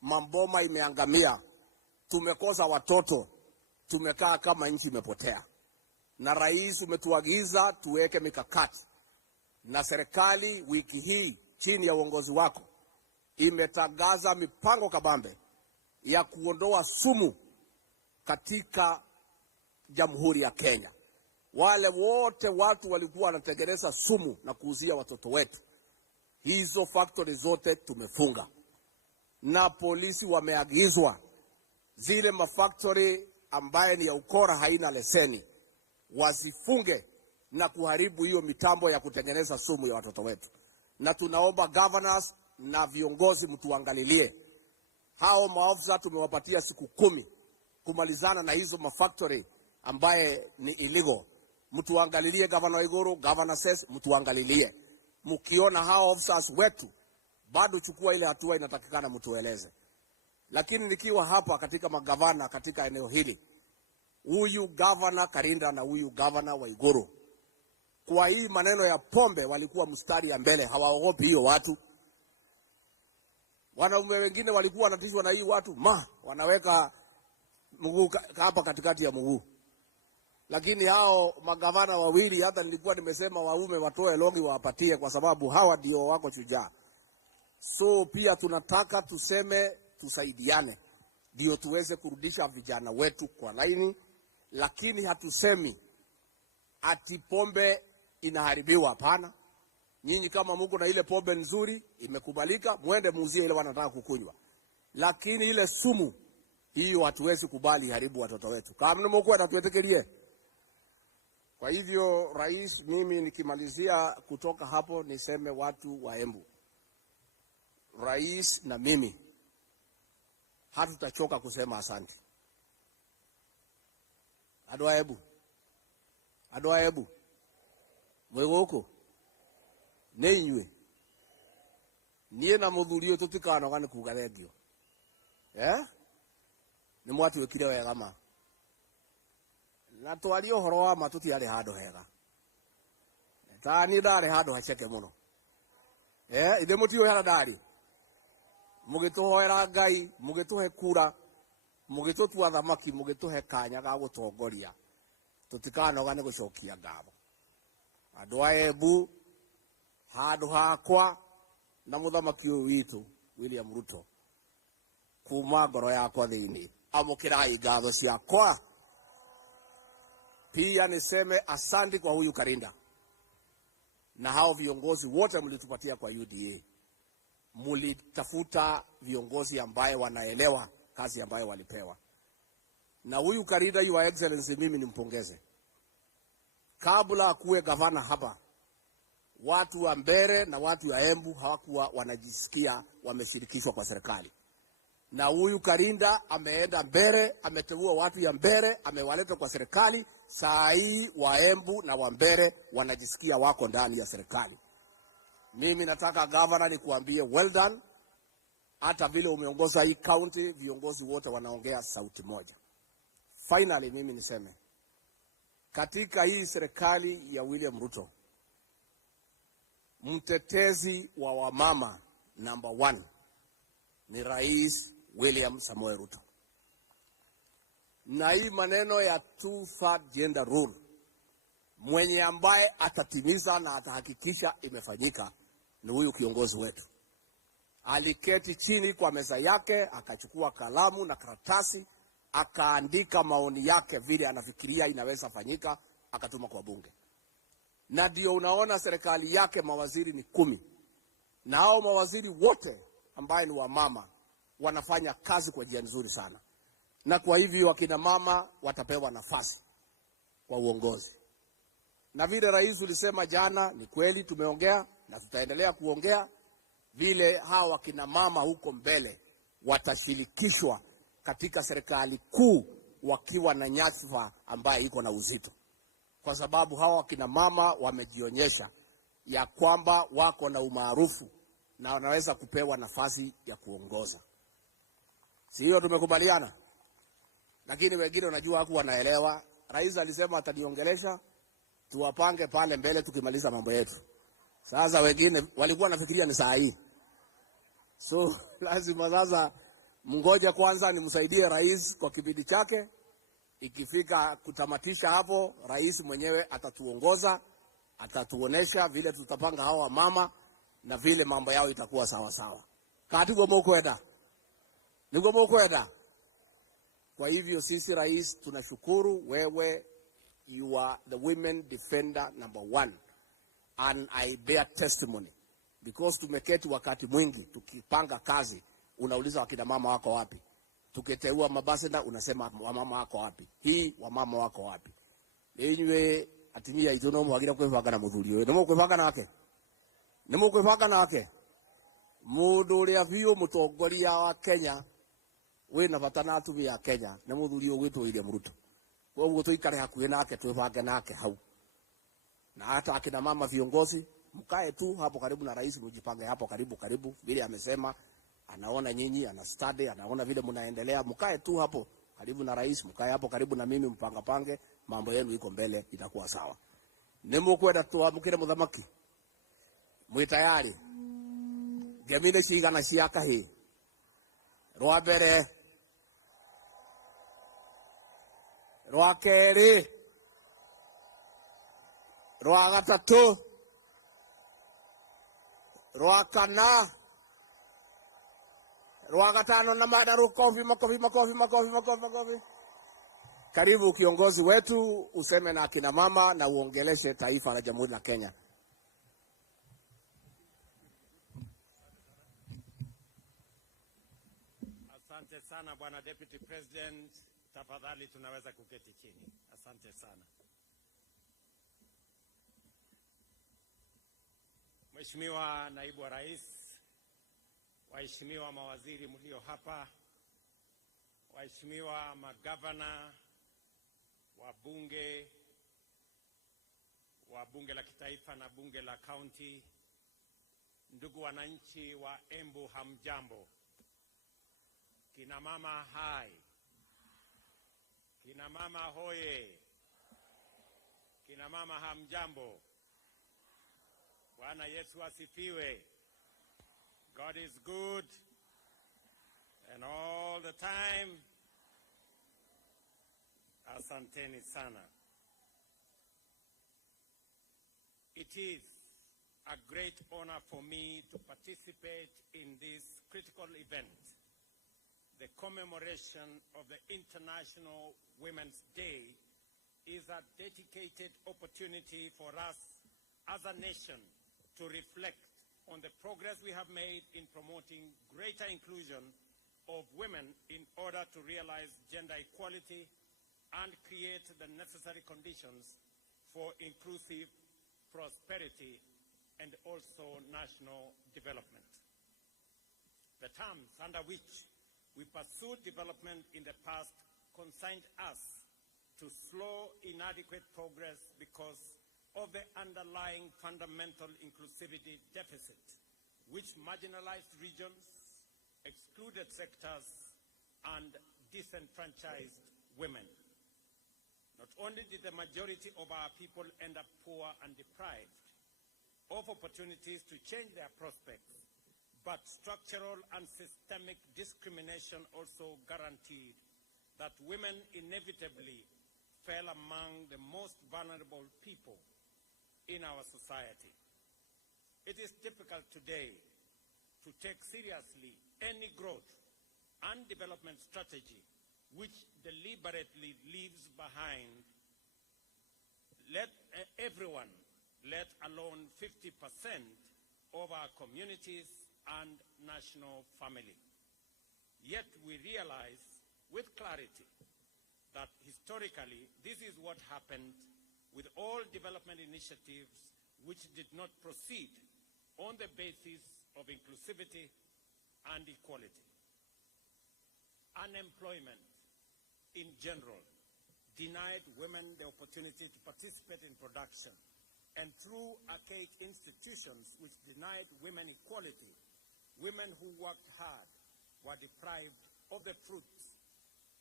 mamboma imeangamia, tumekosa watoto, tumekaa kama nchi imepotea. Na rais umetuagiza tuweke mikakati, na serikali wiki hii chini ya uongozi wako imetangaza mipango kabambe ya kuondoa sumu katika Jamhuri ya Kenya. Wale wote watu walikuwa wanatengeneza sumu na kuuzia watoto wetu, hizo factory zote tumefunga, na polisi wameagizwa zile mafactory ambaye ni ya ukora, haina leseni, wasifunge na kuharibu hiyo mitambo ya kutengeneza sumu ya watoto wetu. Na tunaomba governors na viongozi mtuangalilie hao maofisa, tumewapatia siku 10 kumalizana na hizo mafactory ambaye ni illegal. Mtuangalilie, governor Iguru, governor says mtuangalilie. Mkiona hao officers wetu bado, chukua ile hatua inatakikana, mtueleze. Lakini nikiwa hapa katika magavana katika eneo hili, huyu governor Karinda na huyu governor wa Iguru, kwa hii maneno ya pombe walikuwa mstari ya mbele, hawaogopi hiyo watu. Wanaume wengine walikuwa wanatishwa na hii watu, wanaweka mguu hapa katikati ya mguu. Lakini hao magavana wawili, hata nilikuwa nimesema waume watoe longi wapatie, kwa sababu hawa ndio wako shujaa. So pia tunataka tuseme, tusaidiane ndio tuweze kurudisha vijana wetu kwa laini. Lakini hatusemi ati pombe inaharibiwa, hapana. Nyinyi kama mko na ile pombe nzuri imekubalika, muende muuzie ile wanataka kukunywa. Lakini ile sumu Hiyo hatuwezi kubali haribu watoto wetu. Kama mnamokwenda tuetekelie. Kwa hivyo rais, mimi nikimalizia kutoka hapo niseme watu wa Embu. Rais na mimi hatutachoka kusema asante. Adwa Embu. Adwa Embu. Mwegoko. Neinywe. Niye na muthurio tutikano gani kuga thengio. Ni mwatu wekire wega ma. Na twari uhoro wa ma tutiari handu hega. Tani ndari handu haceke muno. Ithe mutio hera ndari. Mugituhoera Ngai, mugituhe kura, mugitutua thamaki, mugituhe kanya ga gutongoria. Tutikanoga ni gucokia ngatho. Andu a Embu, handu hakwa na muthamaki uyu witu William Ruto, kuma ngoro yakwa thiini, amukirai ngatho ciakwa. Pia niseme asante kwa huyu Karinda na hao viongozi wote mlitupatia kwa UDA. Mulitafuta viongozi ambaye wanaelewa kazi ambayo walipewa. Na huyu Karinda, Your Excellency, mimi nimpongeze. Kabla akuwe gavana hapa, watu wa Mbere na watu wa Embu hawakuwa wanajisikia wameshirikishwa kwa serikali. Na huyu Karinda ameenda Mbere, ameteua watu ya Mbere, amewaleta kwa serikali. Saa hii wa Embu na wa Mbere wanajisikia wako ndani ya serikali. Mimi nataka governor nikuambie well done. Hata vile umeongoza hii county, viongozi wote wanaongea sauti moja. Finally, mimi niseme, katika hii serikali ya William Ruto, mtetezi wa wamama number 1 ni Rais William Samoei Ruto. Na hii maneno ya 2/3 gender rule, mwenye ambaye atatimiza na atahakikisha imefanyika ni huyu kiongozi wetu. Aliketi chini kwa meza yake, akachukua kalamu na karatasi, akaandika maoni yake vile anafikiria inaweza fanyika, akatuma kwa bunge. Na ndio unaona serikali yake mawaziri ni 10. Na hao mawaziri wote ambaye ni wamama wanafanya kazi kwa njia nzuri sana. Na kwa hivyo wakina mama watapewa nafasi kwa uongozi. Na vile rais ulisema jana ni kweli, tumeongea na tutaendelea kuongea vile hawa wakina mama huko mbele watashirikishwa katika serikali kuu wakiwa na nyadhifa ambaye iko na uzito. Kwa sababu hawa wakina mama wamejionyesha ya kwamba wako na umaarufu na wanaweza kupewa nafasi ya kuongoza. Si hiyo tumekubaliana? Lakini wengine unajua haku wanaelewa. Rais alisema ataniongelesha, tuwapange pale mbele tukimaliza mambo yetu. Sasa wengine walikuwa nafikiria ni saa hii. So lazima sasa mngoja kwanza nimsaidie rais kwa kipindi chake. Ikifika kutamatisha hapo, rais mwenyewe atatuongoza, atatuonesha vile tutapanga hawa mama na vile mambo yao itakuwa sawa sawa. Katigo mokwenda. Nigo mokwenda. Kwa hivyo sisi rais tunashukuru wewe, you are the women defender number 1 and I bear testimony because tumeketi wakati mwingi tukipanga kazi, unauliza wakina mama wako wapi? Tukiteua mabasenda unasema wamama wako wapi? Hii wamama wako wapi? Enywe atimia itono mwagira kwevanga na muthuri we nimo kwevanga nake, nimo kwevanga nake mundu uria biu mutongoria wa Kenya wina bata na atumia ya Kenya na muthuri ugwitwo William Ruto. Kwa hivyo tuikare hakuhi nake, twevanga nake hau. Na hata akina mama viongozi mkae tu hapo karibu na rais, mjipange hapo karibu vile amesema. Anaona nyinyi, ana study, anaona vile mnaendelea, mkae tu hapo karibu na rais, mkae hapo karibu na mimi, pange mambo yenu iko mbele, itakuwa sawa. Nemo kwenda tuamukire muthamaki. Mwi tayari? Gemine cigana ciaka hi. Rwa mbere. Rwa keri. Rwa gatatu. Rwa kana. Rwa gatano na madaru makofi. Karibu kiongozi wetu, useme na akina mama na uongeleshe taifa la Jamhuri la Kenya. Asante sana. sana Bwana Deputy President. Tafadhali tunaweza kuketi chini. Asante sana. Mheshimiwa Naibu wa Rais, waheshimiwa mawaziri mlio hapa, waheshimiwa magavana, wabunge wa bunge la kitaifa na bunge la kaunti, ndugu wananchi wa Embu, hamjambo. Kina mama hai, kina mama hoye, kina mama hamjambo. Bwana Yesu asifiwe. God is good and all the time. Asanteni sana. It is a great honor for me to participate in this critical event, the commemoration of the International Women's Day is a dedicated opportunity for us as a nation to reflect on the progress we have made in promoting greater inclusion of women in order to realize gender equality and create the necessary conditions for inclusive prosperity and also national development. The terms under which we pursued development in the past consigned us to slow, inadequate progress because of the underlying fundamental inclusivity deficit, which marginalized regions, excluded sectors, and disenfranchised women. Not only did the majority of our people end up poor and deprived of opportunities to change their prospects, but structural and systemic discrimination also guaranteed that women inevitably fell among the most vulnerable people in our society. It is difficult today to take seriously any growth and development strategy which deliberately leaves behind everyone, let alone 50% of our communities and national family. Yet we realize with clarity that historically this is what happened with all development initiatives which did not proceed on the basis of inclusivity and equality. Unemployment in general denied women the opportunity to participate in production, and through archaic institutions which denied women equality, women who worked hard were deprived of the fruits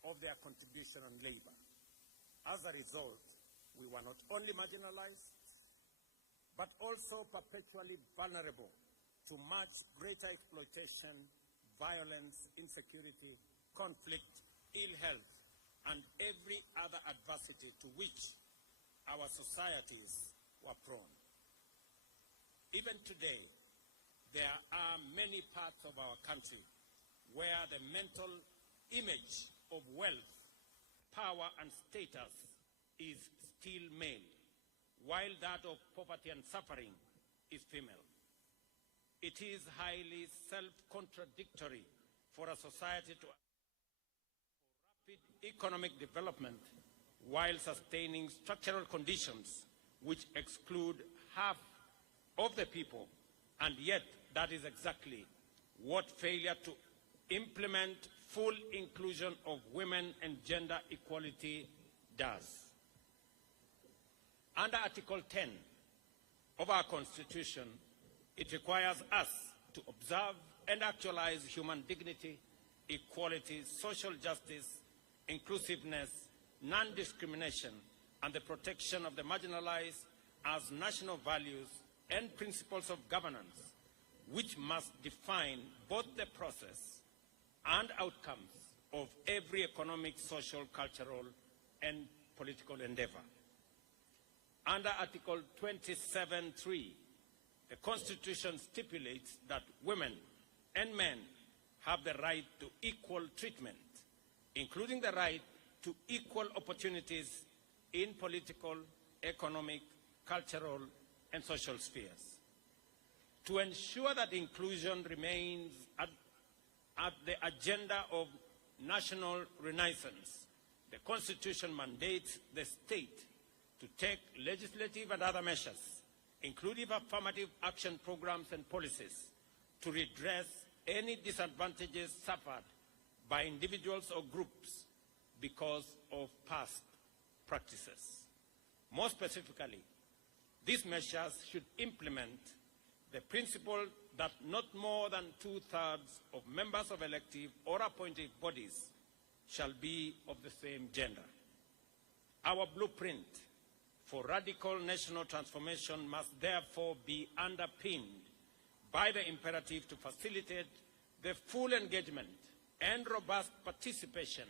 of their contribution and labor. As a result, we were not only marginalized, but also perpetually vulnerable to much greater exploitation, violence, insecurity, conflict, ill health, and every other adversity to which our societies were prone. Even today, there are many parts of our country where the mental image of wealth, power, and status is still male, while that of poverty and suffering is female. It is highly self-contradictory for a society to rapid economic development while sustaining structural conditions which exclude half of the people, and yet that is exactly what failure to implement full inclusion of women and gender equality does. Under Article 10 of our Constitution, it requires us to observe and actualize human dignity, equality, social justice, inclusiveness, non-discrimination, and the protection of the marginalized as national values and principles of governance, which must define both the process and outcomes of every economic, social, cultural, and political endeavor. Under Article 27(3), the Constitution stipulates that women and men have the right to equal treatment, including the right to equal opportunities in political, economic, cultural, and social spheres. To ensure that inclusion remains at the agenda of national renaissance, the Constitution mandates the state to take legislative and other measures, including affirmative action programs and policies, to redress any disadvantages suffered by individuals or groups because of past practices. More specifically, these measures should implement the principle that not more than 2/3 of members of elective or appointed bodies shall be of the same gender. Our blueprint for radical national transformation must therefore be underpinned by the imperative to facilitate the full engagement and robust participation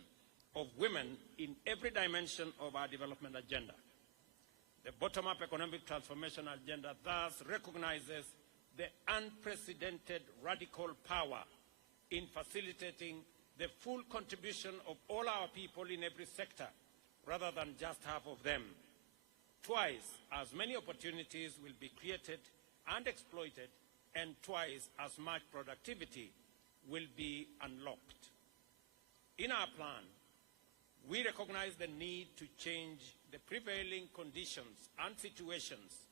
of women in every dimension of our development agenda. The bottom-up economic transformation agenda thus recognizes the unprecedented radical power in facilitating the full contribution of all our people in every sector, rather than just half of them. Twice as many opportunities will be created and exploited, and twice as much productivity will be unlocked. In our plan, we recognize the need to change the prevailing conditions and situations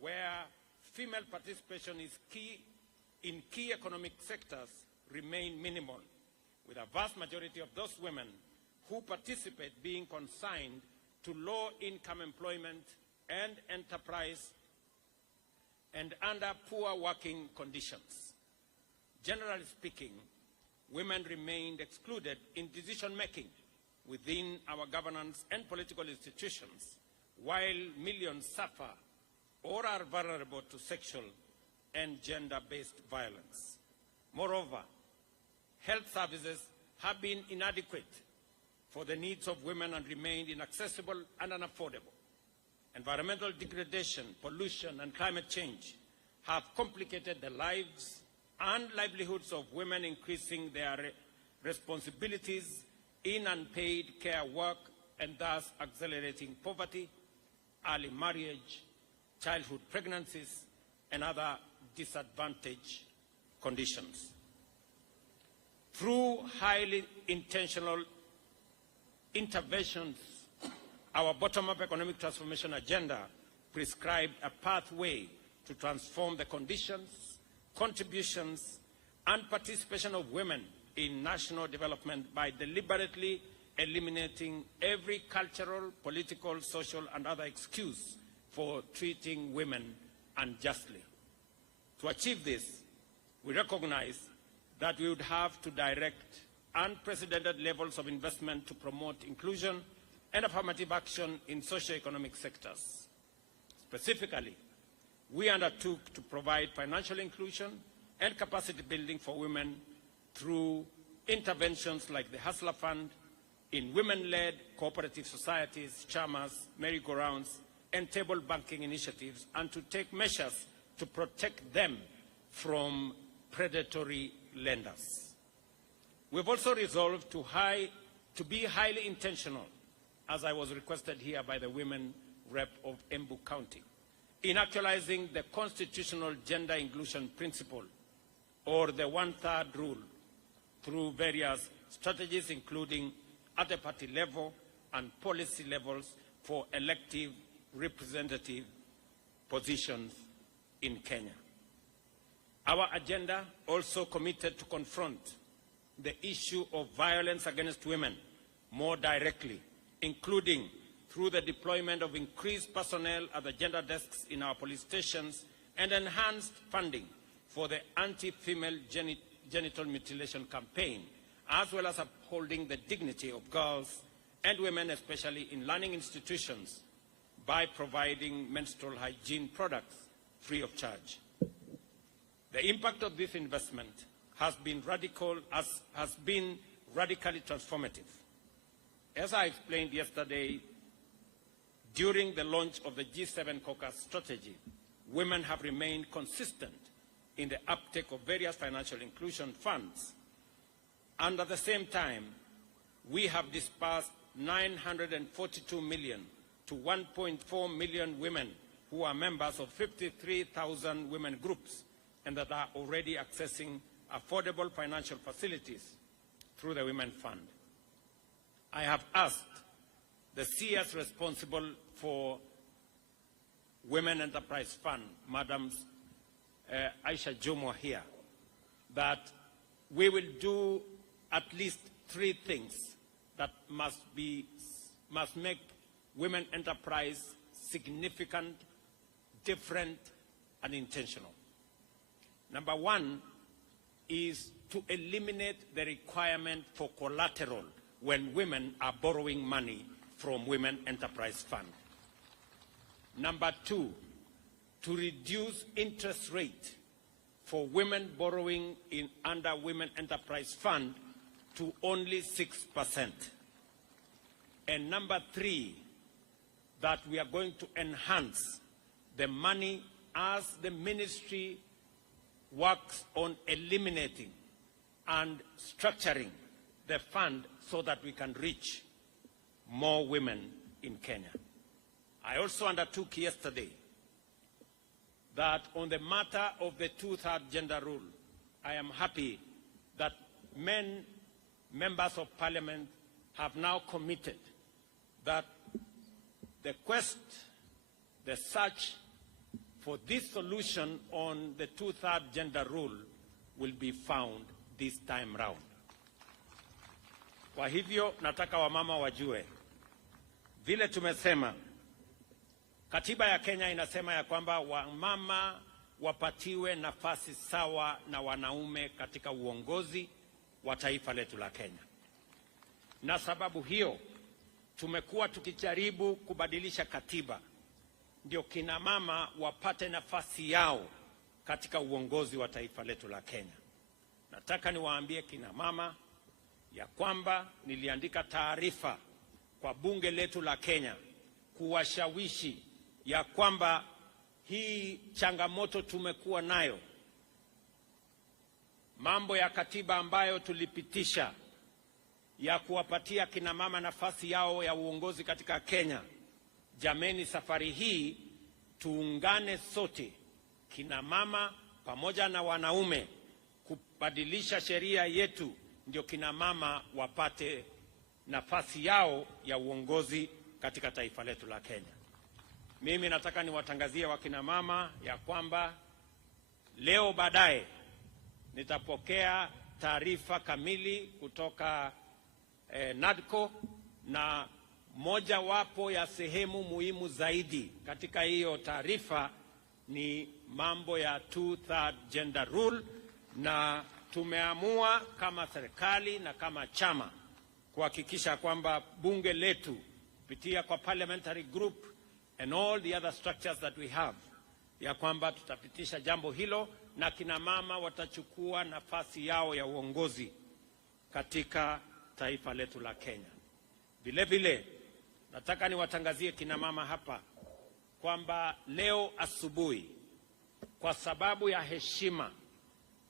where female participation is key in key economic sectors remain minimal, with a vast majority of those women who participate being consigned to low-income employment and enterprise and under poor working conditions. Generally speaking, women remained excluded in decision-making within our governance and political institutions, while millions suffer or are vulnerable to sexual and gender-based violence. Moreover, health services have been inadequate for the needs of women and remained inaccessible and unaffordable. Environmental degradation, pollution, and climate change have complicated the lives and livelihoods of women, increasing their responsibilities in unpaid care work and thus accelerating poverty, early marriage, childhood pregnancies, and other disadvantaged conditions. Through highly intentional interventions, our bottom-up economic transformation agenda prescribed a pathway to transform the conditions, contributions, and participation of women in national development by deliberately eliminating every cultural, political, social, and other excuse for treating women unjustly. To achieve this, we recognize that we would have to direct unprecedented levels of investment to promote inclusion and affirmative action in socio-economic sectors. Specifically, we undertook to provide financial inclusion and capacity building for women through interventions like the Hustler Fund in women-led cooperative societies, chamas, merry-go-rounds, and table banking initiatives, and to take measures to protect them from predatory lenders. We've also resolved to be highly intentional, as I was requested here by the women rep of Embu County, in actualizing the constitutional gender inclusion principle, or the one-third rule, through various strategies, including at the party level and policy levels for elective representative positions in Kenya. Our agenda also committed to confront the issue of violence against women more directly, including through the deployment of increased personnel at the gender desks in our police stations and enhanced funding for the anti-female genital mutilation campaign, as well as upholding the dignity of girls and women, especially in learning institutions, by providing menstrual hygiene products free of charge. The impact of this investment has been radically transformative. As I explained yesterday, during the launch of the G7 caucus strategy, women have remained consistent in the uptake of various financial inclusion funds. And at the same time, we have disbursed 942 million to 1.4 million women who are members of 53,000 women groups and that are already accessing affordable financial facilities through the Women Fund. I have asked the CS responsible for Women Enterprise Fund, Madam Aisha Jomo here, that we will do at least 3 things that must make women enterprise significant, different, and intentional. Number 1 is to eliminate the requirement for collateral when women are borrowing money from Women Enterprise Fund. Number 2, to reduce interest rate for women borrowing under Women Enterprise Fund to only 6%. And number 3, that we are going to enhance the money as the ministry works on eliminating and structuring the fund so that we can reach more women in Kenya. I also undertook yesterday that on the matter of the 2/3 gender rule, I am happy that members of parliament have now committed that the quest, the search for this solution on the 2/3 gender rule will be found this time round. Kwa hivyo nataka wamama wajue, vile tumesema, katiba ya Kenya inasema ya kwamba wamama wapatiwe nafasi sawa na wanaume katika uongozi wa taifa letu la Kenya. Na sababu hiyo tumekuwa tukijaribu kubadilisha katiba ndio kina mama wapate nafasi yao katika uongozi wa taifa letu la Kenya. Nataka niwaambie kina mama ya kwamba niliandika taarifa kwa bunge letu la Kenya kuwashawishi ya kwamba hii changamoto tumekuwa nayo, mambo ya katiba ambayo tulipitisha ya kuwapatia kina mama nafasi yao ya uongozi katika Kenya. Jameni, safari hii tuungane sote, kina mama pamoja na wanaume, kubadilisha sheria yetu ndio kina mama wapate nafasi yao ya uongozi katika taifa letu la Kenya. Mimi nataka niwatangazie wakina mama ya kwamba leo baadaye nitapokea taarifa kamili kutoka NADCO, na moja wapo ya sehemu muhimu zaidi katika hiyo taarifa ni mambo ya 2/3 gender rule, na tumeamua kama serikali na kama chama kuhakikisha kwamba bunge letu kupitia kwa parliamentary group and all the other structures that we have, ya kwamba tutapitisha jambo hilo na kina mama watachukua nafasi yao ya uongozi katika taifa letu la Kenya. Vile vile nataka niwatangazie kina mama hapa kwamba leo asubuhi, kwa sababu ya heshima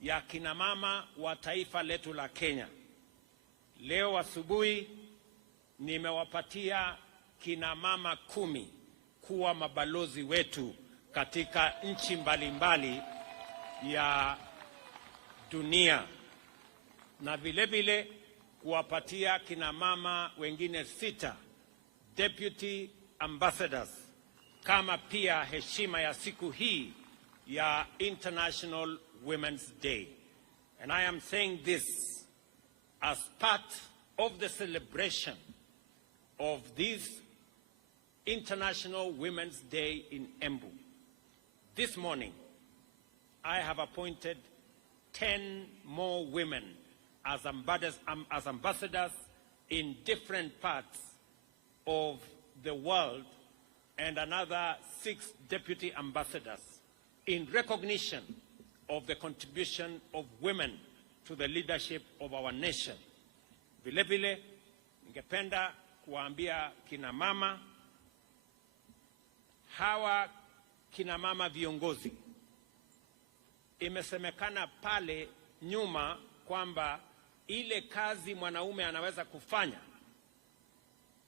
ya kina mama wa taifa letu la Kenya, leo asubuhi nimewapatia kina mama 10 kuwa mabalozi wetu katika nchi mbalimbali ya dunia, na vile vile kuwapatia kina mama wengine 6 deputy ambassadors kama pia heshima ya siku hii ya International Women's Day. And I am saying this as part of the celebration of this International Women's Day in Embu. This morning, I have appointed 10 more women as ambassadors in different parts of the world, and another 6 deputy ambassadors in recognition of the contribution of women to the leadership of our nation. Vile vile, ningependa kuambia kina mama hawa, kina mama viongozi, imesemekana pale nyuma kwamba ile kazi mwanaume anaweza kufanya,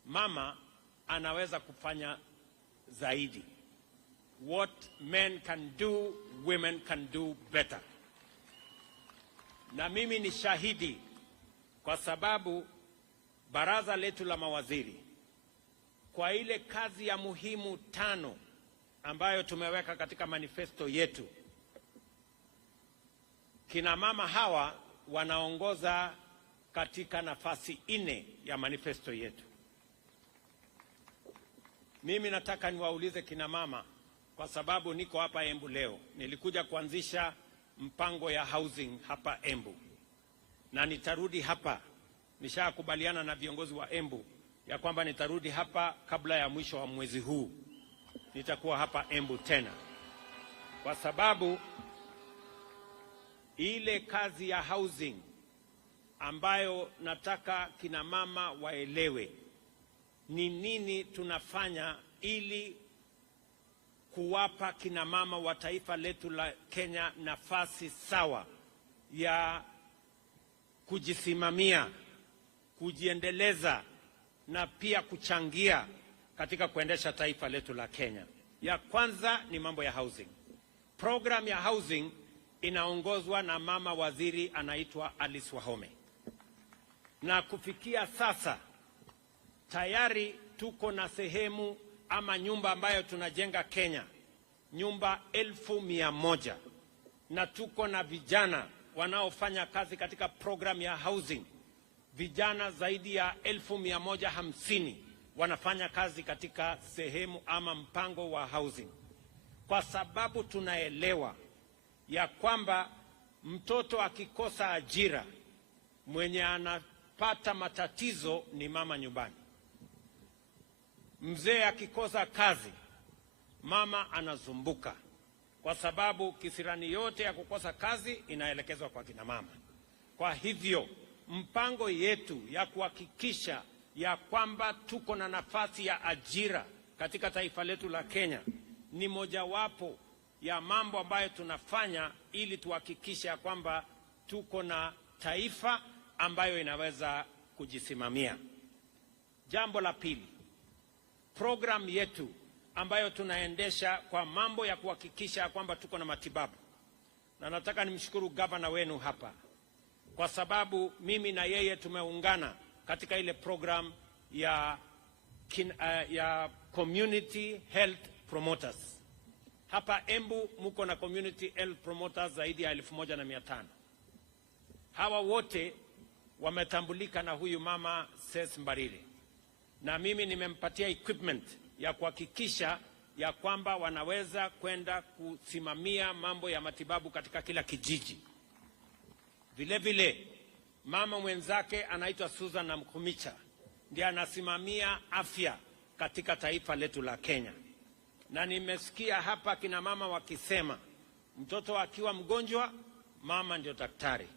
mama anaweza kufanya zaidi. What men can do, women can do better. Na mimi ni shahidi kwa sababu baraza letu la mawaziri kwa ile kazi ya muhimu 5 ambayo tumeweka katika manifesto yetu, kina mama hawa wanaongoza katika nafasi 4 ya manifesto yetu. Mimi nataka niwaulize kina mama, kwa sababu niko hapa Embu leo. Nilikuja kuanzisha mpango ya housing hapa Embu, na nitarudi hapa. Nishakubaliana na viongozi wa Embu ya kwamba nitarudi hapa kabla ya mwisho wa mwezi huu. Nitakuwa hapa Embu tena, kwa sababu ile kazi ya housing ambayo nataka kina mama waelewe ni nini tunafanya ili kuwapa kina mama wa taifa letu la Kenya nafasi sawa ya kujisimamia, kujiendeleza na pia kuchangia katika kuendesha taifa letu la Kenya. Ya kwanza ni mambo ya housing. Program ya housing inaongozwa na mama waziri anaitwa Alice Wahome. Na kufikia sasa tayari tuko na sehemu ama nyumba ambayo tunajenga Kenya, nyumba 1,100, na tuko na vijana wanaofanya kazi katika program ya housing. Vijana zaidi ya 1,150 wanafanya kazi katika sehemu ama mpango wa housing, kwa sababu tunaelewa ya kwamba mtoto akikosa ajira, mwenye anapata matatizo ni mama nyumbani. Mzee akikosa kazi, mama anazumbuka, kwa sababu kisirani yote ya kukosa kazi inaelekezwa kwa kina mama. Kwa hivyo mpango yetu ya kuhakikisha ya kwamba tuko na nafasi ya ajira katika taifa letu la Kenya ni mojawapo ya mambo ambayo tunafanya ili tuhakikisha ya kwamba tuko na taifa ambayo inaweza kujisimamia. Jambo la pili, program yetu ambayo tunaendesha kwa mambo ya kuhakikisha kwamba tuko na matibabu. Na nataka nimshukuru gavana wenu hapa, kwa sababu mimi na yeye tumeungana katika ile program ya community health promoters. Hapa Embu muko na community health promoters zaidi ya 1,500. Hawa wote wametambulika na huyu mama Ses Mbarire, na mimi nimempatia equipment ya kuhakikisha ya kwamba wanaweza kwenda kusimamia mambo ya matibabu katika kila kijiji. Vile vile mama mwenzake anaitwa Susan Namkumicha, ndiye anasimamia afya katika taifa letu la Kenya. Na nimesikia hapa kina mama wakisema mtoto akiwa mgonjwa, mama ndio daktari.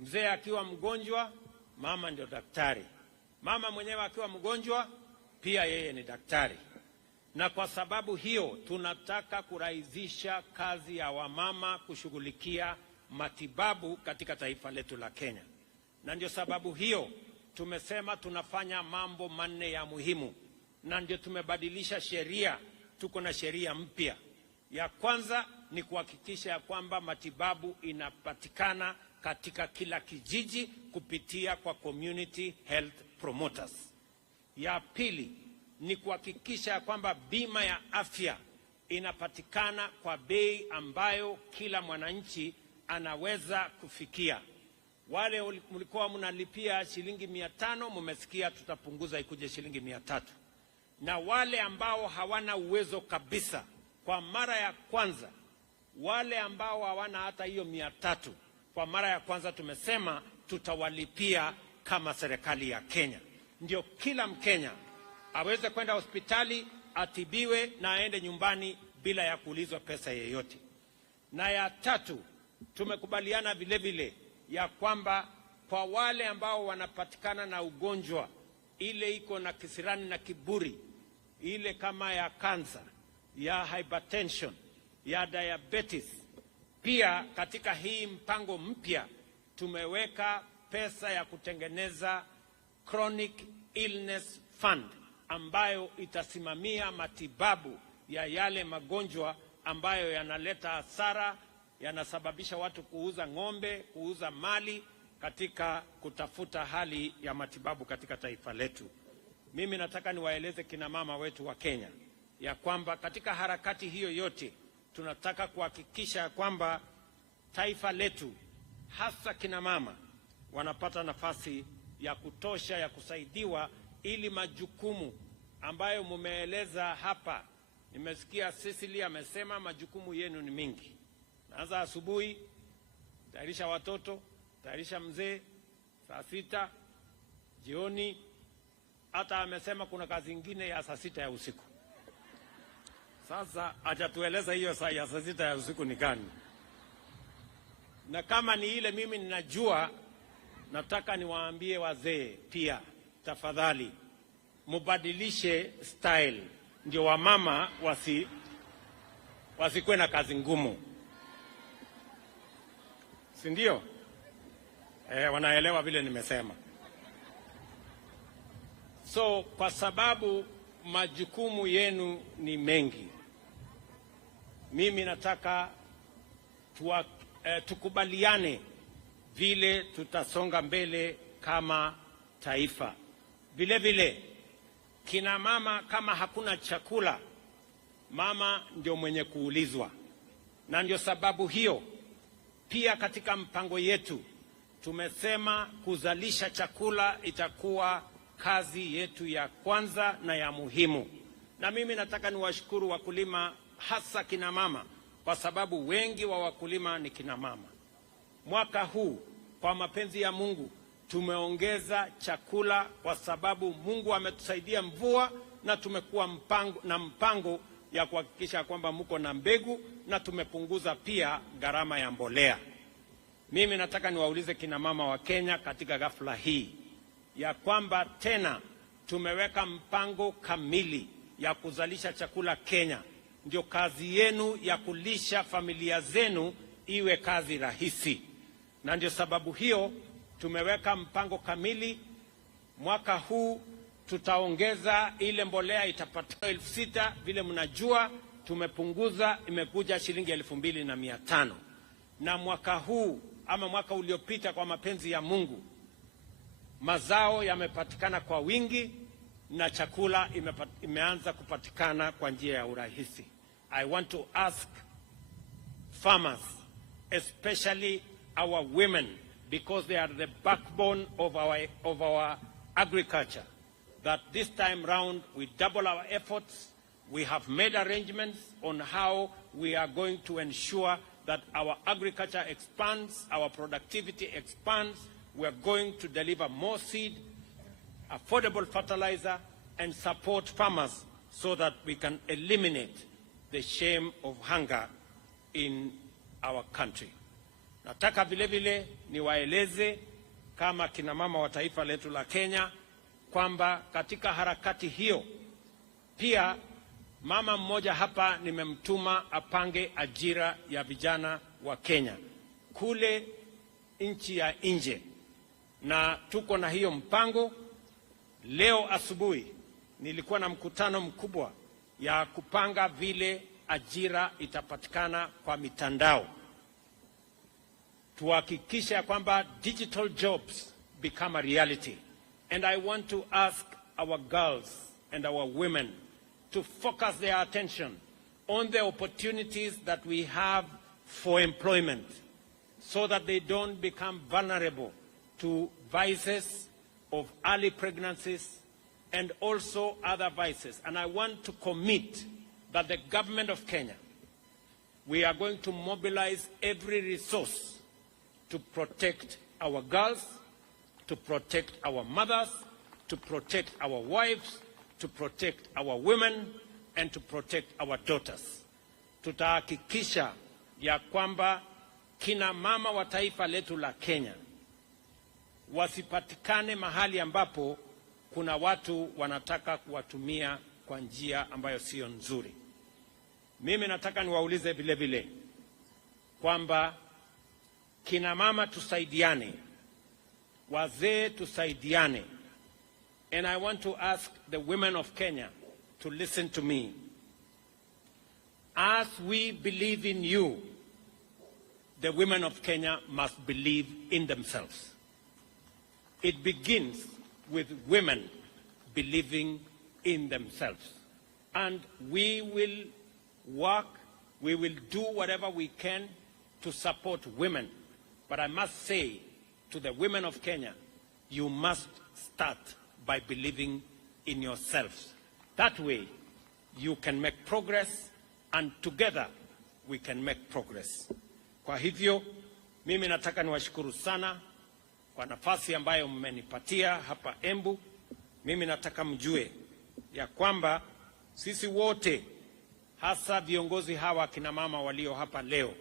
Mzee akiwa mgonjwa, mama ndio daktari. Mama mwenyewe akiwa mgonjwa, pia yeye ni daktari. Na kwa sababu hiyo tunataka kurahisisha kazi ya wamama kushughulikia matibabu katika taifa letu la Kenya. Na ndio sababu hiyo tumesema tunafanya mambo 4 ya muhimu, na ndio tumebadilisha sheria. Tuko na sheria mpya. Ya kwanza ni kuhakikisha ya kwamba matibabu inapatikana katika kila kijiji kupitia kwa community health promoters. Ya pili ni kuhakikisha ya kwamba bima ya afya inapatikana kwa bei ambayo kila mwananchi anaweza kufikia. Wale mlikuwa mnalipia shilingi 500, mmesikia tutapunguza ikuje shilingi 300. Na wale ambao hawana uwezo kabisa, kwa mara ya kwanza, wale ambao hawana hata hiyo 300, kwa mara ya kwanza tumesema tutawalipia kama serikali ya Kenya. Ndio kila Mkenya aweze kwenda hospitali, atibiwe na aende nyumbani bila ya kuulizwa pesa yeyote. Na ya tatu, tumekubaliana vile vile ya kwamba kwa wale ambao wanapatikana na ugonjwa ile iko na kisirani na kiburi, ile kama ya kansa, ya hypertension, ya diabetes, pia katika hii mpango mpya tumeweka pesa ya kutengeneza chronic illness fund ambayo itasimamia matibabu ya yale magonjwa ambayo yanaleta hasara, yanasababisha watu kuuza ng'ombe, kuuza mali katika kutafuta hali ya matibabu katika taifa letu. Mimi nataka niwaeleze kina mama wetu wa Kenya ya kwamba katika harakati hiyo yote tunataka kuhakikisha kwamba taifa letu hasa kina mama wanapata nafasi ya kutosha ya kusaidiwa, ili majukumu ambayo mumeeleza hapa, nimesikia Cecily amesema majukumu yenu ni mingi. Naanza asubuhi, tayarisha watoto, tayarisha mzee, saa 6 jioni, hata amesema kuna kazi ingine ya saa 6 ya usiku. Sasa hajatueleza hiyo saa ya saa 6 ya usiku ni gani. Na kama ni ile mimi ninajua, nataka niwaambie wazee pia, tafadhali mubadilishe style, ndio wamama wasikuwe na kazi ngumu, si ndio? Wanaelewa vile nimesema. So kwa sababu majukumu yenu ni mengi, mimi nataka tukubaliane vile tutasonga mbele kama taifa. Vile vile kina mama, kama hakuna chakula, mama ndio mwenye kuulizwa. Na ndio sababu hiyo pia katika mpango yetu tumesema kuzalisha chakula itakuwa kazi yetu ya kwanza na ya muhimu. Na mimi nataka niwashukuru wakulima, hasa kina mama, kwa sababu wengi wa wakulima ni kina mama. Mwaka huu kwa mapenzi ya Mungu tumeongeza chakula kwa sababu Mungu ametusaidia mvua, na tumekuwa mpango ya kuhakikisha kwamba mko na mbegu, na tumepunguza pia gharama ya mbolea. Mimi nataka niwaulize kina mama wa Kenya katika ghafla hii ya kwamba tena tumeweka mpango kamili ya kuzalisha chakula Kenya. Ndio kazi yenu ya kulisha familia zenu iwe kazi rahisi. Na ndio sababu hiyo tumeweka mpango kamili. Mwaka huu tutaongeza ile mbolea itapatikana 6,000, vile mnajua tumepunguza, imekuja shilingi 2,500. Na mwaka huu ama mwaka uliopita, kwa mapenzi ya Mungu, mazao yamepatikana kwa wingi na chakula imeanza kupatikana kwa njia ya urahisi. I want to ask farmers, especially our women, because they are the backbone of our agriculture, that this time round we double our efforts. We have made arrangements on how we are going to ensure that our agriculture expands, our productivity expands. We are going to deliver more seed, affordable fertilizer, and support farmers so that we can eliminate the shame of hunger in our country. Nataka vile vile niwaeleze kama kina mama wa taifa letu la Kenya kwamba katika harakati hiyo pia mama mmoja hapa nimemtuma apange ajira ya vijana wa Kenya kule nchi ya nje, na tuko na hiyo mpango. Leo asubuhi nilikuwa na mkutano mkubwa ya kupanga vile ajira itapatikana kwa mitandao, tuhakikisha kwamba digital jobs become a reality. And I want to ask our girls and our women to focus their attention on the opportunities that we have for employment, so that they don't become vulnerable to vices of early pregnancies and also other vices. And I want to commit that the government of Kenya, we are going to mobilize every resource to protect our girls, to protect our mothers, to protect our wives, to protect our women, and to protect our daughters. Tutahakikisha ya kwamba kina mama wa taifa letu la Kenya wasipatikane mahali ambapo kuna watu wanataka kuwatumia kwa njia ambayo sio nzuri. Mimi nataka niwaulize vile vile kwamba kina mama tusaidiane, wazee tusaidiane. And I want to ask the women of Kenya to listen to me. As we believe in you, the women of Kenya must believe in themselves. it begins with women believing in themselves. And we will work, we will do whatever we can to support women. But I must say to the women of Kenya, you must start by believing in yourselves. That way, you can make progress, and together we can make progress. Kwa hivyo, mimi nataka niwashukuru sana kwa nafasi ambayo mmenipatia hapa Embu. Mimi nataka mjue ya kwamba sisi wote, hasa viongozi hawa kina mama walio hapa leo,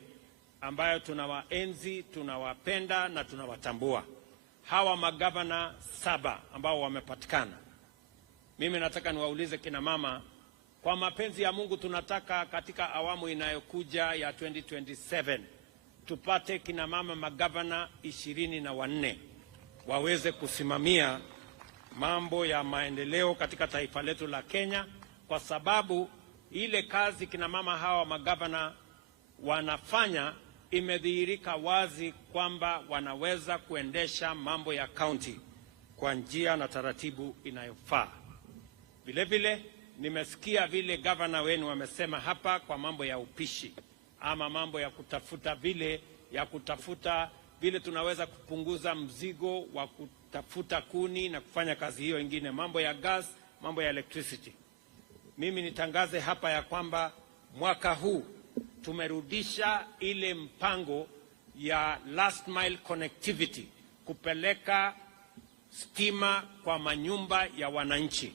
ambayo tunawaenzi, tunawapenda na tunawatambua, hawa magavana 7 ambao wamepatikana. Mimi nataka niwaulize kina mama, kwa mapenzi ya Mungu tunataka katika awamu inayokuja ya 2027 tupate kina mama magavana 24 waweze kusimamia mambo ya maendeleo katika taifa letu la Kenya, kwa sababu ile kazi kina mama hawa magavana wanafanya imedhihirika wazi kwamba wanaweza kuendesha mambo ya county kwa njia na taratibu inayofaa. Vile vile nimesikia vile gavana wenu wamesema hapa kwa mambo ya upishi ama mambo ya kutafuta vile tunaweza kupunguza mzigo wa kutafuta kuni na kufanya kazi hiyo ingine, mambo ya gas, mambo ya electricity. Mimi nitangaze hapa ya kwamba mwaka huu tumerudisha ile mpango ya last mile connectivity, kupeleka stima kwa manyumba ya wananchi.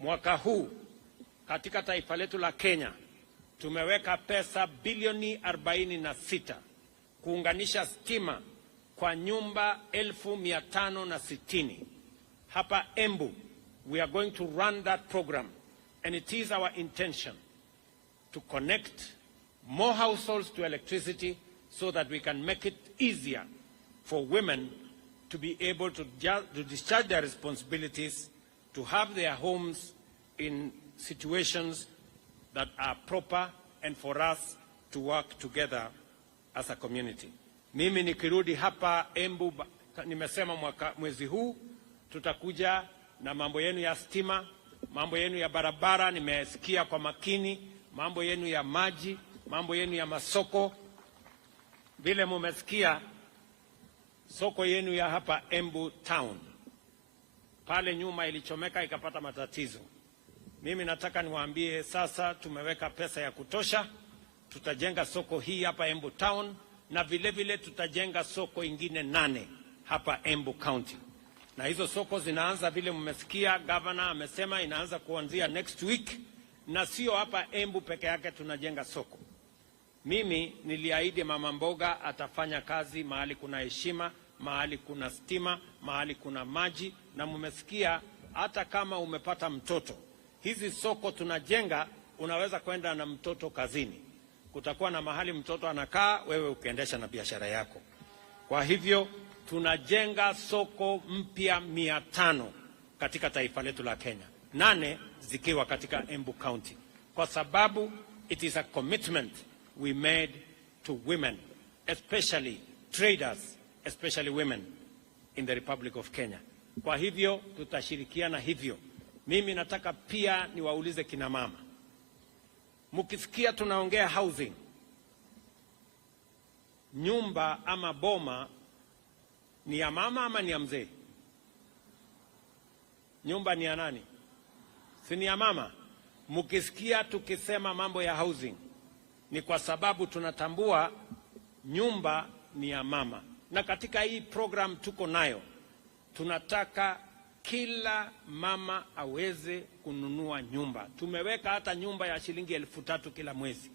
Mwaka huu katika taifa letu la Kenya tumeweka pesa bilioni 46 kuunganisha stima kwa nyumba 1560. Hapa Embu, we are going to run that program, and it is our intention to connect more households to electricity so that we can make it easier for women to be able to discharge their responsibilities, to have their homes in situations that are proper, and for us to work together as a community. Mimi nikirudi hapa Embu, nimesema mwezi huu tutakuja na mambo yenu ya stima, mambo yenu ya barabara, nimesikia kwa makini, mambo yenu ya maji, mambo yenu ya masoko. Vile mumesikia soko yenu ya hapa Embu town, pale nyuma ilichomeka ikapata matatizo. Mimi nataka niwaambie sasa tumeweka pesa ya kutosha, tutajenga soko hii hapa Embu town, na vile vile tutajenga soko ingine 8 hapa Embu county. Na hizo soko zinaanza vile mmesikia governor amesema inaanza kuanzia next week, na sio hapa Embu peke yake tunajenga soko. Mimi niliahidi mama mboga atafanya kazi mahali kuna heshima, mahali kuna stima, mahali kuna maji, na mmesikia hata kama umepata mtoto, hizi soko tunajenga, unaweza kwenda na mtoto kazini. Kutakuwa na mahali mtoto anakaa, wewe ukiendesha na biashara yako. Kwa hivyo tunajenga soko mpya 500 katika taifa letu la Kenya, 8 zikiwa katika Embu County, kwa sababu it is a commitment we made to women, especially traders, especially women in the Republic of Kenya. Kwa hivyo tutashirikiana hivyo. Mimi nataka pia niwaulize kina mama, mkisikia tunaongea housing, nyumba ama boma ni ya mama ama ni ya mzee? Nyumba ni ya nani? Si ni ya mama? Mkisikia tukisema mambo ya housing, ni kwa sababu tunatambua nyumba ni ya mama. Na katika hii program tuko nayo, tunataka kila mama aweze kununua nyumba. Tumeweka hata nyumba ya shilingi 3,000 kila mwezi,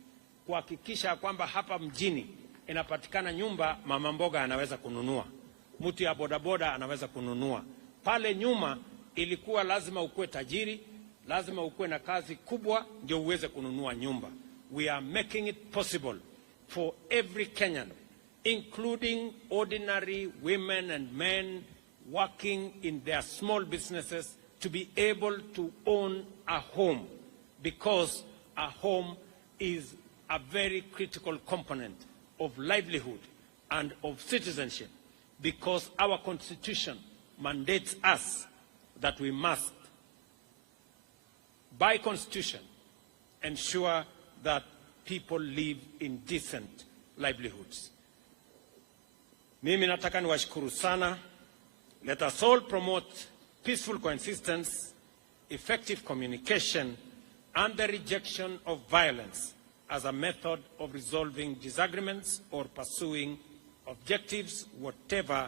kuhakikisha kwamba hapa mjini inapatikana nyumba mama mboga anaweza kununua, mtu ya bodaboda anaweza kununua. Pale nyuma ilikuwa lazima ukue tajiri, lazima ukue na kazi kubwa ndio uweze kununua nyumba. We are making it possible for every Kenyan, including ordinary women and men working in their small businesses, to be able to own a home, because a home is a very critical component of livelihood and of citizenship, because our constitution mandates us that we must, by constitution, ensure that people live in decent livelihoods. Mimi nataka niwashukuru sana. Let us all promote peaceful coexistence, effective communication, and the rejection of violence as a method of resolving disagreements or pursuing objectives, whatever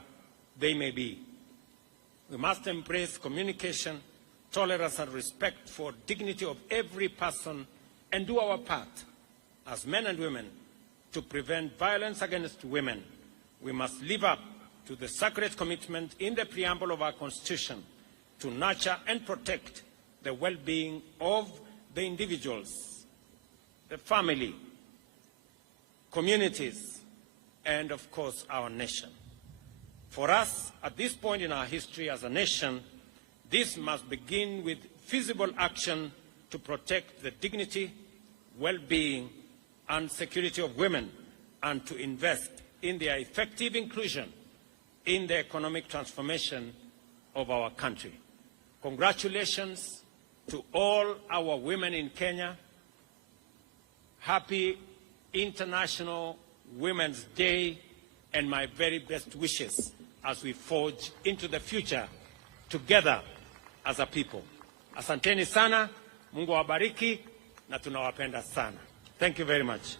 they may be. We must embrace communication, tolerance, and respect for dignity of every person and do our part as men and women to prevent violence against women. We must live up to the sacred commitment in the preamble of our Constitution to nurture and protect the well-being of the individuals, the family, communities, and of course our nation. For us, at this point in our history as a nation, this must begin with feasible action to protect the dignity, well-being, and security of women, and to invest in their effective inclusion in the economic transformation of our country. Congratulations to all our women in Kenya. Happy International Women's Day, and my very best wishes as we forge into the future together as a people. Asanteni sana, Mungu awabariki na tunawapenda sana. Thank you very much.